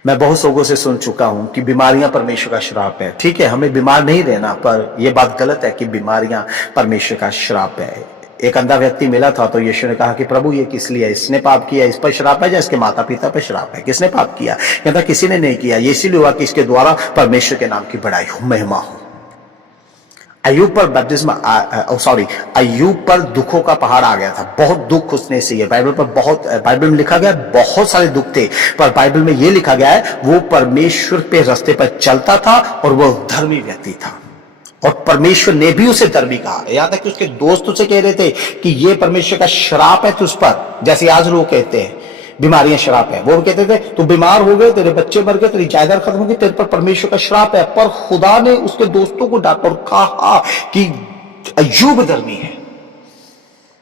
मैं बहुत लोगों से सुन चुका हूं कि बीमारियां परमेश्वर का श्राप है। ठीक है, हमें बीमार नहीं रहना, पर यह बात गलत है कि बीमारियां परमेश्वर का श्राप है। एक अंधा व्यक्ति मिला था तो यीशु ने कहा कि प्रभु ये किस लिए, इसने पाप किया, इस पर श्राप है या इसके माता पिता पर श्राप है? किसने पाप किया? कहता किसी ने नहीं किया, ये इसीलिए हुआ कि इसके द्वारा परमेश्वर के नाम की बड़ाई हो, महिमा हो। अय्यूब पर दुखों का पहाड़ आ गया था, बहुत दुख उसने सही। बाइबल में लिखा गया बहुत सारे दुख थे, पर बाइबल में यह लिखा गया है वो परमेश्वर पे रास्ते पर चलता था और वो धर्मी व्यक्ति था, और परमेश्वर ने भी उसे धर्मी कहा। यहां तक कि उसके दोस्त उसे कह रहे थे कि ये परमेश्वर का श्राप है तुझ पर, जैसे आज लोग कहते हैं बीमारियां श्राप है। वो कहते थे तू बीमार हो गए, तेरे बच्चे मर गए, तेरी जायदाद खत्म हो गई, तेरे पर परमेश्वर का श्राप है। पर खुदा ने उसके दोस्तों को डांटा और कहा कि अय्यूब धर्मी है।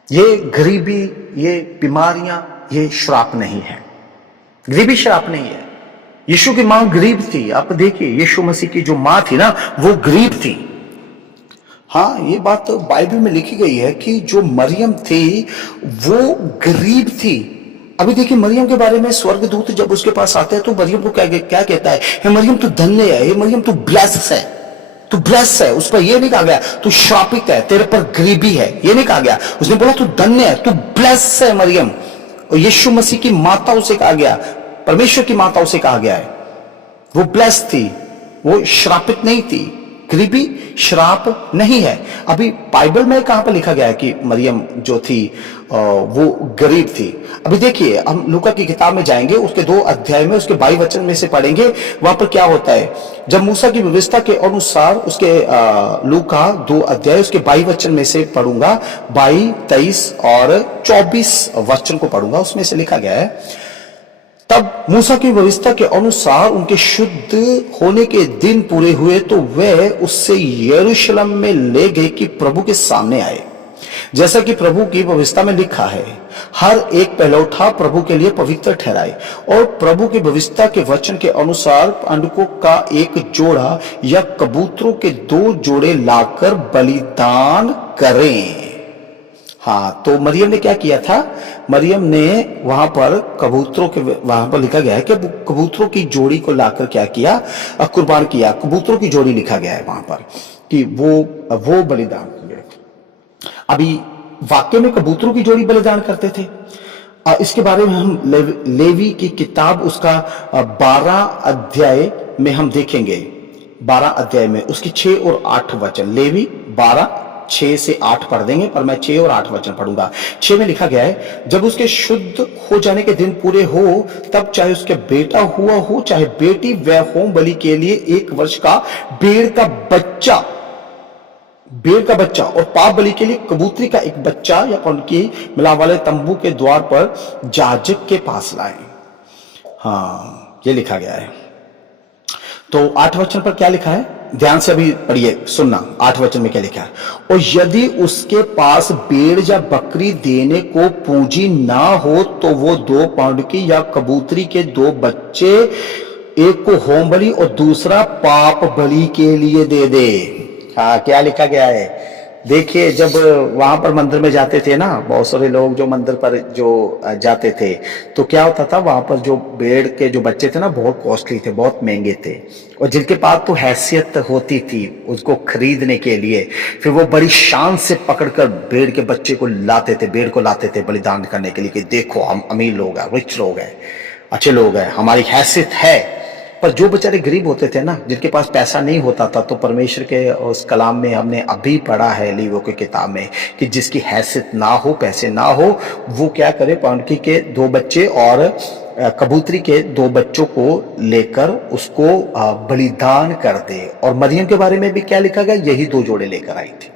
ये गरीबी, ये बीमारियां, ये श्राप नहीं है। गरीबी श्राप नहीं है। यीशु की मां गरीब थी। आप देखिए यीशु मसीह की जो मां थी ना, वो गरीब थी। हाँ, ये बात तो बाइबल में लिखी गई है कि जो मरियम थी वो गरीब थी। अभी देखिए मरियम के बारे में स्वर्गदूत जब उसके पास आते हैं तो मरियम को क्या कहता है, हे मरियम तू धन्य है, हे मरियम तू ब्लेस है, तू ब्लेस है। उस पर यह नहीं कहा गया तू श्रापित है, तेरे पर गरीबी है, यह नहीं कहा गया। उसने बोला तू धन्य है, तू ब्लेस है मरियम। और यीशु मसीह की माता उसे कहा गया, परमेश्वर की माता उसे कहा गया है, वो ब्लेस थी, वो श्रापित नहीं थी। गरीबी श्राप नहीं है। अभी बाइबल में कहां पर लिखा गया है कि मरियम जो थी वो गरीब थी? अभी देखिए हम लूका की किताब में जाएंगे, उसके 2 अध्याय में उसके 22 वचन में से पढ़ेंगे। वहां पर क्या होता है, जब मूसा की व्यवस्था के अनुसार उसके लूका 2 अध्याय उसके 22 वचन में से पढ़ूंगा, 22, 23 और 24 वचन को पढ़ूंगा। उसमें से लिखा गया है, तब मूसा की व्यवस्था के अनुसार उनके शुद्ध होने के दिन पूरे हुए तो वे उससे यरूशलेम में ले गए कि प्रभु के सामने आए। जैसा कि प्रभु की व्यवस्था में लिखा है, हर एक पहलौठा प्रभु के लिए पवित्र ठहराए, और प्रभु की व्यवस्था के वचन के अनुसार अंडकों का एक जोड़ा या कबूतरों के 2 जोड़े लाकर बलिदान करें। हाँ, तो मरियम ने क्या किया था? मरियम ने वहां पर कबूतरों के, वहां पर लिखा गया है कि कबूतरों की जोड़ी को लाकर क्या किया? कुर्बान किया। कबूतरों की जोड़ी लिखा गया है वहां पर कि वो बलिदान किए। अभी वाक्य में कबूतरों की जोड़ी बलिदान करते थे। इसके बारे में हम लेवी की किताब उसका 12 अध्याय में हम देखेंगे। 12 अध्याय में उसकी 6 और 8 वचन, लेवी 12 6 से 8 पढ़ देंगे, पर मैं 6 और 8 वचन पढ़ूंगा। 6 में लिखा गया है, जब उसके शुद्ध हो जाने के दिन पूरे हो, तब चाहे उसके बेटा हुआ हो चाहे बेटी, वह होम बलि के लिए 1 वर्ष का भेड़ का बच्चा और पाप बलि के लिए कबूतरी का एक बच्चा या उनकी मिलाप वाले तंबू के द्वार पर याजक के पास लाए। हाँ, ये लिखा गया है। तो 8 वचन पर क्या लिखा है? ध्यान से अभी पढ़िए, सुनना। 8 वचन में क्या लिखा है? और यदि उसके पास भेड़ या बकरी देने को पूंजी ना हो तो वो 2 पाउंड की या कबूतरी के 2 बच्चे, एक को होम बलि और दूसरा पाप बलि के लिए दे दे। हाँ, क्या लिखा गया है? देखिए, जब वहां पर मंदिर में जाते थे ना, बहुत सारे लोग जो मंदिर पर जो जाते थे, तो क्या होता था, वहां पर जो भेड़ के जो बच्चे थे ना, बहुत कॉस्टली थे, बहुत महंगे थे, और जिनके पास तो हैसियत होती थी उसको खरीदने के लिए, फिर वो बड़ी शान से पकड़कर भेड़ के बच्चे को लाते थे, भेड़ को लाते थे बलिदान करने के लिए कि देखो हम अमीर लोग हैं, रिच लोग हैं, अच्छे लोग हैं, हमारी हैसियत है। पर जो बेचारे गरीब होते थे ना, जिनके पास पैसा नहीं होता था, तो परमेश्वर के उस कलाम में हमने अभी पढ़ा है, लीवो की किताब में, कि जिसकी हैसियत ना हो, पैसे ना हो, वो क्या करे? पाउंडकी के 2 बच्चे और कबूतरी के 2 बच्चों को लेकर उसको बलिदान कर दे। और मरियम के बारे में भी क्या लिखा गया? यही 2 जोड़े लेकर आई थी।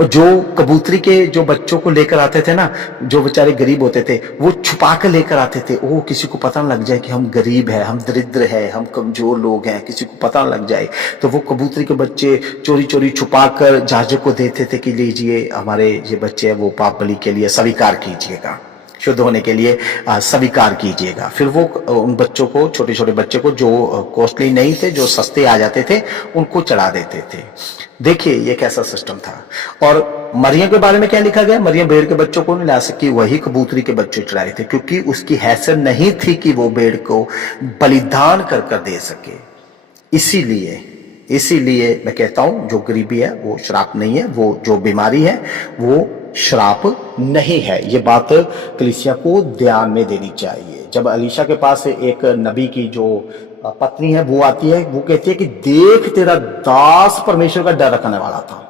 और जो कबूतरी के जो बच्चों को लेकर आते थे ना, जो बेचारे गरीब होते थे, वो छुपा कर लेकर आते थे। ओ, किसी को पता न लग जाए कि हम गरीब हैं, हम दरिद्र हैं, हम कमजोर लोग हैं, किसी को पता न लग जाए, तो वो कबूतरी के बच्चे चोरी चोरी छुपा कर याजक को देते थे कि लीजिए, हमारे ये बच्चे हैं, वो पाप बलि के लिए स्वीकार कीजिएगा, शुद्ध होने के लिए स्वीकार कीजिएगा। फिर वो उन बच्चों को, छोटे छोटे बच्चे को, जो कॉस्टली नहीं थे, जो सस्ते आ जाते थे, उनको चढ़ा देते थे। देखिए ये कैसा सिस्टम था। और मरियम के बारे में क्या लिखा गया? मरियम भेड़ के बच्चों को नहीं ला सकी, वही कबूतरी के बच्चे चढ़ाए थे, क्योंकि उसकी हैसियत नहीं थी कि वो भेड़ को बलिदान कर कर दे सके। इसीलिए मैं कहता हूं, जो गरीबी है वो श्राप नहीं है, वो जो बीमारी है वो श्राप नहीं है। ये बात कलीसिया को ध्यान में देनी चाहिए। जब अलीशा के पास एक नबी की जो पत्नी है वो आती है, वो कहती है कि देख तेरा दास परमेश्वर का डर रखने वाला था।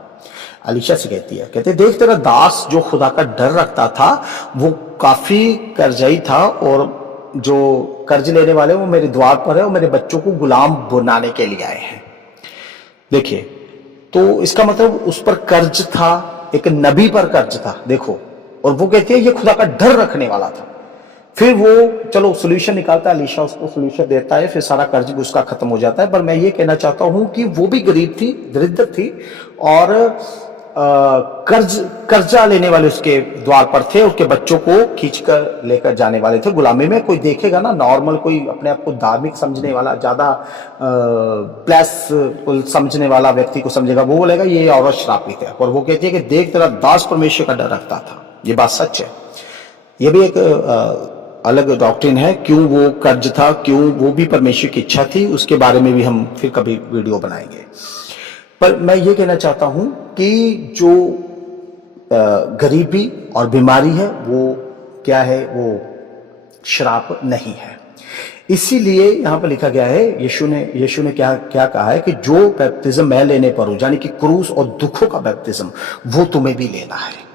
अलीशा से कहते देख तेरा दास जो खुदा का डर रखता था वो काफी कर्जई था, और जो कर्ज लेने वाले वो मेरे द्वार पर है और मेरे बच्चों को गुलाम बनाने के लिए आए हैं। देखिए, तो इसका मतलब उस पर कर्ज था, एक नबी पर कर्ज था, देखो। और वो कहती है ये खुदा का डर रखने वाला था। फिर वो चलो सोल्यूशन निकालता है, अलीशा उसको सोल्यूशन देता है, फिर सारा कर्ज भी उसका खत्म हो जाता है। पर मैं ये कहना चाहता हूं कि वो भी गरीब थी, दरिद्र थी, और कर्जा लेने वाले उसके द्वार पर थे, उसके बच्चों को खींचकर लेकर जाने वाले थे गुलामी में। कोई देखेगा ना, नॉर्मल कोई अपने आप को धार्मिक समझने वाला, ज्यादा ब्लेसफुल समझने वाला व्यक्ति को समझेगा, वो बोलेगा ये औरत श्रापित है। और वो कहती है कि देख तेरा दास परमेश्वर का डर रखता था। ये बात सच है। ये भी एक अलग डॉक्ट्रिन है, क्यों वो कर्ज था, क्यों वो भी परमेश्वर की इच्छा थी, उसके बारे में भी हम फिर कभी वीडियो बनाएंगे। पर मैं ये कहना चाहता हूं कि जो गरीबी और बीमारी है वो क्या है? वो श्राप नहीं है। इसीलिए यहां पर लिखा गया है, यीशु ने क्या कहा है कि जो बैप्टिज्म मैं लेने पर हूं, यानी कि क्रूस और दुखों का बैप्टिज्म, वो तुम्हें भी लेना है।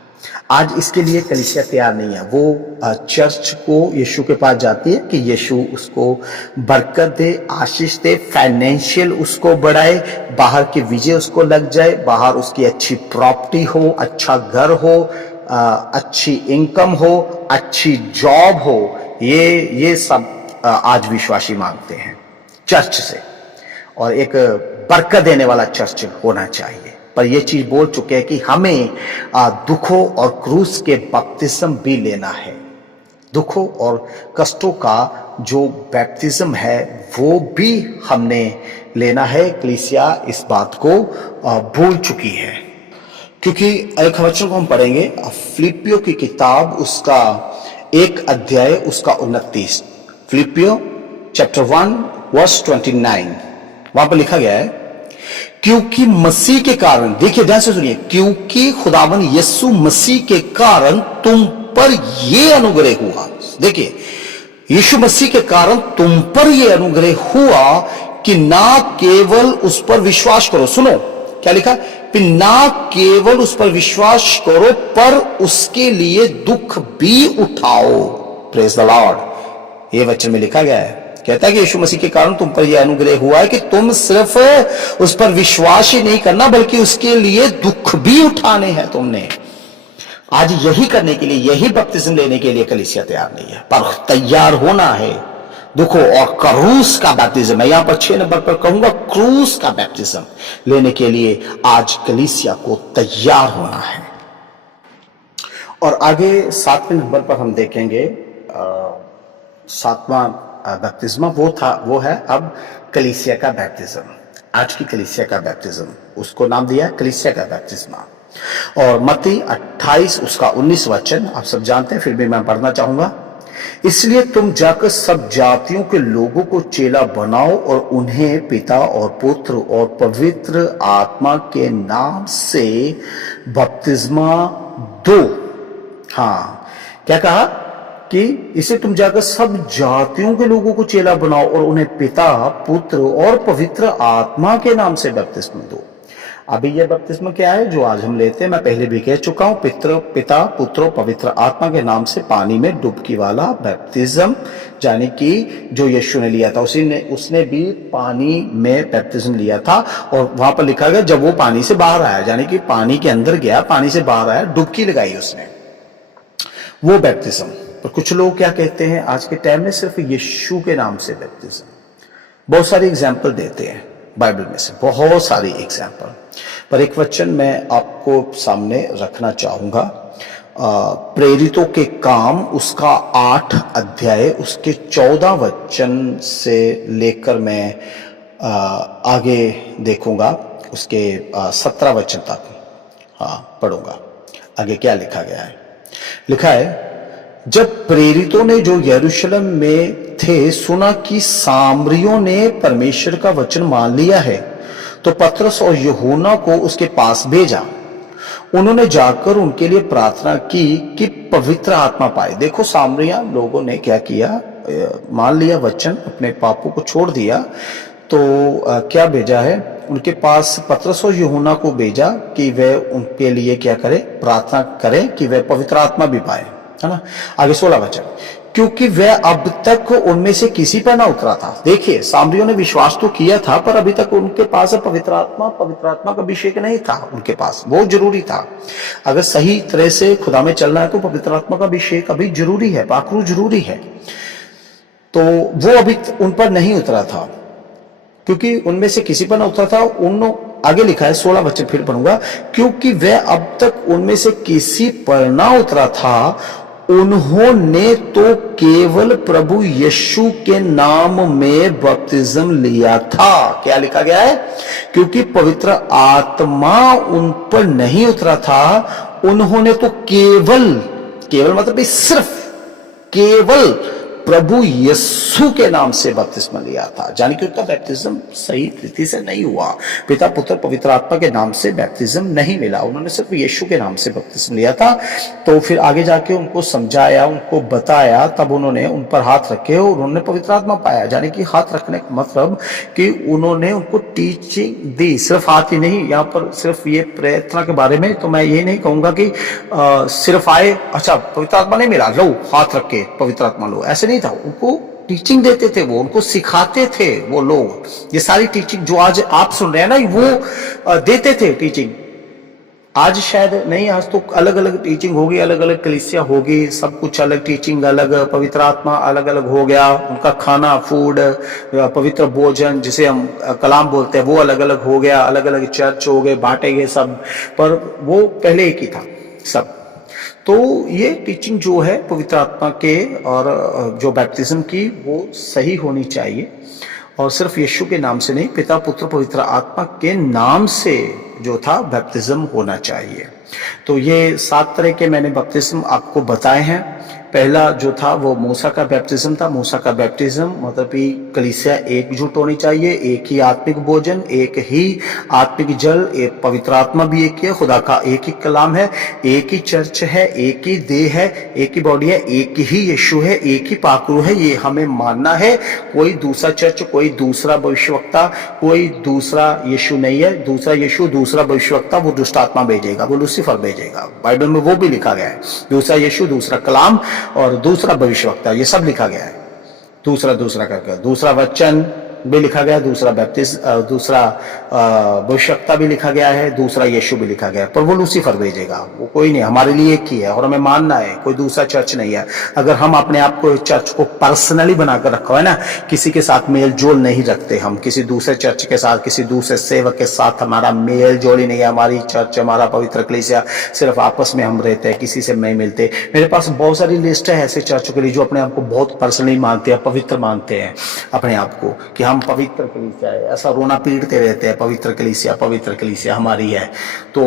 आज इसके लिए कलीसिया तैयार नहीं है। वो चर्च को यीशु के पास जाती है कि यीशु उसको बरकत दे, आशीष दे, फाइनेंशियल उसको बढ़ाए, बाहर की विजय उसको लग जाए, बाहर उसकी अच्छी प्रॉपर्टी हो, अच्छा घर हो, अच्छी इनकम हो, अच्छी जॉब हो। ये सब आज विश्वासी मांगते हैं चर्च से, और एक बरकत देने वाला चर्च होना चाहिए। पर यह चीज बोल चुके हैं कि हमें दुखों और क्रूस के बपतिस्म भी लेना है। दुखों और कष्टों का जो बैप्तिज्म है वो भी हमने लेना है। कलीसिया इस बात को भूल चुकी है, क्योंकि एक वचन को हम पढ़ेंगे फिलिपियों की किताब उसका 1 अध्याय उसका 29, फिलिपियो चैप्टर 1 वर्स 29, वहां पर लिखा गया है, क्योंकि मसीह के कारण, देखिए ध्यान से सुनिए, क्योंकि खुदावन यीशु मसीह के कारण तुम पर यह अनुग्रह हुआ। देखिए, यीशु मसीह के कारण तुम पर यह अनुग्रह हुआ कि ना केवल उस पर विश्वास करो, सुनो क्या लिखा, कि ना केवल उस पर विश्वास करो पर उसके लिए दुख भी उठाओ। Praise the Lord. ये वचन में लिखा गया है, कहता है कि यीशु मसीह के कारण तुम पर यह अनुग्रह हुआ है कि तुम सिर्फ उस पर विश्वास ही नहीं करना बल्कि उसके लिए दुख भी उठाने हैं तुमने। आज यही करने के लिए, यही बपतिस्म लेने के लिए कलीसिया तैयार नहीं है, पर तैयार होना है दुखों और क्रूस का बैप्तिज्म। मैं यहां पर 6 नंबर पर कहूंगा, क्रूस का बैप्तिज्म लेने के लिए आज कलीसिया को तैयार होना है। और आगे 7वें नंबर पर हम देखेंगे 7वां बैप्तिज्म, वो है अब कलीसिया का बैप्तिज्म। आज की कलीसिया का बैप्तिज्म, उसको नाम दिया कलीसिया का बैप्तिज्म। और मत्ती 28 उसका 19 वचन आप सब जानते हैं, फिर भी मैं पढ़ना चाहूंगा। इसलिए तुम जाकर सब जातियों के लोगों को चेला बनाओ और उन्हें पिता और पुत्र और पवित्र आत्मा के नाम से बपतिस्मा दो। हाँ, क्या कहा कि इसे तुम जाकर सब जातियों के लोगों को चेला बनाओ और उन्हें पिता, पुत्र और पवित्र आत्मा के नाम से बपतिस्मा दो। अभी यह बपतिस्मा क्या है जो आज हम लेते हैं, मैं पहले भी कह चुका हूं, पिता, पुत्र, पवित्र आत्मा के नाम से पानी में डुबकी वाला बैप्तिज्म, यानी कि जो यीशु ने लिया था उसने भी पानी में बैप्तिज्म लिया था। और वहां पर लिखा गया जब वो पानी से बाहर आया, यानी कि पानी के अंदर गया, पानी से बाहर आया, डुबकी लगाई उसने, वो बैप्तिज्म। पर कुछ लोग क्या कहते हैं आज के टाइम में, सिर्फ यीशु के नाम से बैप्तिज्म। बहुत सारी एग्जाम्पल देते हैं बाइबल में से, बहुत सारी एग्जाम्पल, पर एक वचन मैं आपको सामने रखना चाहूंगा। प्रेरितों के काम उसका 8 अध्याय उसके 14 वचन से लेकर मैं आगे देखूंगा उसके 17 वचन तक, हाँ पढ़ूंगा। आगे क्या लिखा गया है, लिखा है, जब प्रेरितों ने जो यरूशलेम में थे सुना कि सामरियों ने परमेश्वर का वचन मान लिया है, तो पतरस और यूहन्ना को उसके पास भेजा। उन्होंने जाकर उनके लिए प्रार्थना की कि पवित्र आत्मा पाए। देखो, सामरिया लोगों ने क्या किया, मान लिया वचन, अपने पापों को छोड़ दिया, तो क्या भेजा है, उनके पास पतरस और यूहन्ना को भेजा कि वे उनके लिए क्या करे, प्रार्थना करें कि वे पवित्र आत्मा भी पाए, है ना। आगे 16 वचन, क्योंकि वह अब तक उनमें से किसी पर ना उतरा था। देखिए, सामरियों ने विश्वास तो किया था पर अभी तक उनके पास पवित्र आत्मा का अभिषेक नहीं था उनके पास, वो जरूरी था। अगर सही तरह से खुदा में चलना है तो पवित्र आत्मा का अभिषेक अभी जरूरी है, पाखरू जरूरी है। तो वो अभी उन पर नहीं उतरा था, क्योंकि उनमें से किसी पर ना उतरा था। आगे लिखा है 16 वचन फिर पढ़ूंगा, क्योंकि वह अब तक उनमें से किसी पर ना उतरा था, उन्होंने तो केवल प्रभु यीशु के नाम में बपतिस्म लिया था। क्या लिखा गया है, क्योंकि पवित्र आत्मा उन पर नहीं उतरा था, उन्होंने तो केवल मतलब सिर्फ केवल प्रभु यीशु के नाम से बपतिस्मा लिया था। यानी कि उनका बैप्तिज्म सही रीति से नहीं हुआ, पिता, पुत्र, पवित्र आत्मा के नाम से बैप्तिज्म नहीं मिला, उन्होंने सिर्फ यीशु के नाम से बपतिस्म लिया था। तो फिर आगे जाके उनको समझाया, उनको बताया, तब उन्होंने उन पर हाथ रखे और उन्होंने पवित्र आत्मा पाया। यानी कि हाथ रखने का मतलब कि उन्होंने उनको टीचिंग दी, सिर्फ हाथ ही नहीं। यहाँ पर सिर्फ ये प्रार्थना के बारे में तो मैं ये नहीं कहूंगा कि सिर्फ आए, अच्छा पवित्र आत्मा नहीं मिला, लो हाथ रख के पवित्र आत्मा लो, ऐसे था। उनको टीचिंग देते थे, वो उनको सिखाते थे वो लोग। ये सारी टीचिंग जो आज आप सुन रहे हैं ना, वो देते थे टीचिंग। आज शायद नहीं, आज तो अलग अलग टीचिंग होगी, अलग अलग कलीसिया होगी, सब कुछ अलग टीचिंग, अलग पवित्र आत्मा अलग अलग हो गया, उनका खाना फूड, पवित्र भोजन जिसे हम कलाम बोलते हैं वो अलग अलग हो गया, अलग अलग चर्च हो गए, बांटे गए सब, पर वो पहले एक ही था सब। तो ये टीचिंग जो है पवित्र आत्मा के और जो बैप्टिज्म की वो सही होनी चाहिए, और सिर्फ यीशु के नाम से नहीं, पिता पुत्र पवित्र आत्मा के नाम से जो था बैप्टिज्म होना चाहिए। तो ये 7 तरह के मैंने बैप्टिज्म आपको बताए हैं। पहला जो था वो मूसा का बैप्टिज्म था। मूसा का बैप्टिज्म मतलब कि कलीसिया एकजुट होनी चाहिए, एक ही आत्मिक भोजन, एक ही आत्मिक जल, एक पवित्र आत्मा भी एक ही है, खुदा का एक ही कलाम है, एक ही चर्च है, एक ही देह है, एक ही बॉडी है, एक ही यीशु है, एक ही पाकरू है, ये हमें मानना है। कोई दूसरा चर्च, कोई दूसरा भविष्यवक्ता, कोई दूसरा यीशु नहीं है। दूसरा यीशु, दूसरा भविष्यवक्ता वो दुष्ट आत्मा भेजेगा, वो लूसीफर भेजेगा, बाइबल में वो भी लिखा गया है। दूसरा यीशु, दूसरा कलाम और दूसरा भविष्यवक्ता, ये सब लिखा गया है। दूसरा दूसरा करके, दूसरा वचन भी लिखा गया है, दूसरा दूसरा भविष्यवक्ता भी लिखा गया है, दूसरा यीशु भी लिखा गया है, पर वो लूसीफर भेजेगा, वो कोई नहीं, हमारे लिए एक ही है और हमें मानना है, कोई दूसरा चर्च नहीं है। अगर हम अपने आप को चर्च को पर्सनली बनाकर रखा है ना, किसी के साथ मेल जोल नहीं रखते, हम किसी दूसरे चर्च के साथ, किसी दूसरे सेवक के साथ हमारा मेल जोल ही नहीं है। हमारी चर्च, हमारा पवित्र कलीसिया सिर्फ आपस में हम रहते हैं, किसी से नहीं मिलते। मेरे पास बहुत सारी लिस्ट है ऐसे चर्चों के लिए जो अपने आप को बहुत पर्सनली मानते हैं, पवित्र मानते हैं अपने आप को कि हम पवित्र कलीसिया है, ऐसा रोना पीटते रहते हैं, पवित्र कलीसिया हमारी है। तो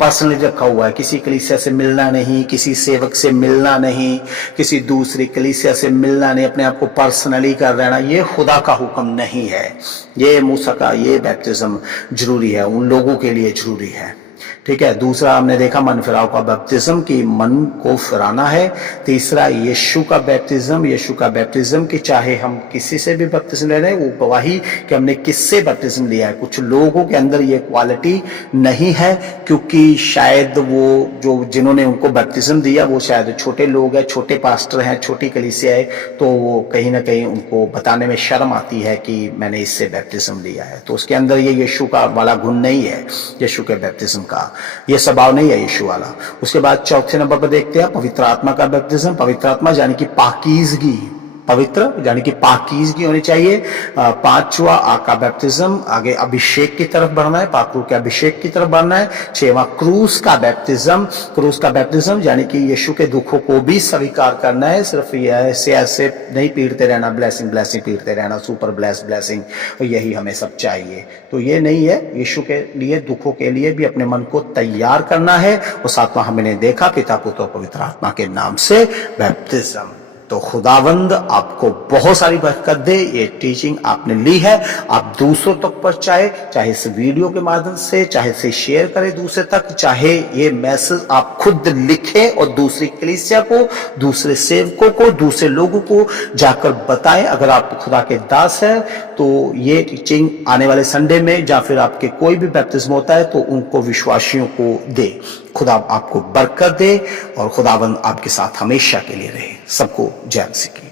पर्सनली रखा हुआ है, किसी कलीसिया से मिलना नहीं, किसी सेवक से मिलना नहीं, किसी दूसरी कलीसिया से मिलना नहीं, अपने आप को पर्सनली कर रहना, ये खुदा का हुक्म नहीं है। ये मूसा का ये बैप्टिज्म जरूरी है, उन लोगों के लिए जरूरी है, ठीक है। दूसरा हमने देखा मन फिराव का बैप्टिज्म कि मन को फिराना है। तीसरा यीशु का बैप्टिज्म कि चाहे हम किसी से भी बैप्टिज्म ले रहे हैं, वो गवाही कि हमने किससे बैप्टिज्म लिया है। कुछ लोगों के अंदर ये क्वालिटी नहीं है, क्योंकि शायद वो जो जिन्होंने उनको बैप्टिज्म दिया वो शायद छोटे लोग हैं, छोटे पास्टर हैं, छोटी कलीसिया है, तो वो कहीं ना कहीं उनको बताने में शर्म आती है कि मैंने इससे बैप्टिज्म लिया है। तो उसके अंदर ये यीशु का वाला गुण नहीं है, यीशु के बैप्टिज्म का ये स्वभाव नहीं है यीशु वाला। उसके बाद चौथे नंबर पर देखते हैं पवित्र आत्मा का बैप्टिज्म। पवित्र आत्मा यानी कि पाकीज़गी, पवित्र यानी कि पाकीज़गी होनी चाहिए। पांचवा का बैप्टिज्म, आगे अभिषेक की तरफ बढ़ना है, पाकरू के अभिषेक की तरफ बढ़ना है। छठवां क्रूस का बैप्टिज्म यानी कि यीशु के दुखों को भी स्वीकार करना है, सिर्फ ऐसे नहीं पीटते रहना, ब्लेसिंग पीटते रहना, सुपर ब्लेसिंग, यही हमें सब चाहिए। तो ये नहीं है, यीशु के लिए दुखों के लिए भी अपने मन को तैयार करना है। और सातवां हमने देखा पिता पुत्र पवित्र आत्मा के नाम से बैप्टिज्म। तो खुदावंद आपको बहुत सारी बरकत दे। ये टीचिंग आपने ली है, आप दूसरों तक पहुंचाए, चाहे इस वीडियो के माध्यम से, चाहे इसे शेयर करें दूसरे तक, चाहे ये मैसेज आप खुद लिखें और दूसरी कलीसिया को, दूसरे सेवकों को, दूसरे लोगों को जाकर बताएं। अगर आप खुदा के दास हैं तो ये टीचिंग आने वाले संडे में या फिर आपके कोई भी बैप्टिज्म होता है तो उनको विश्वासियों को दे। खुदा आपको बरकत दे और खुदावंद आपके साथ हमेशा के लिए रहे। सबको जय मसीह की।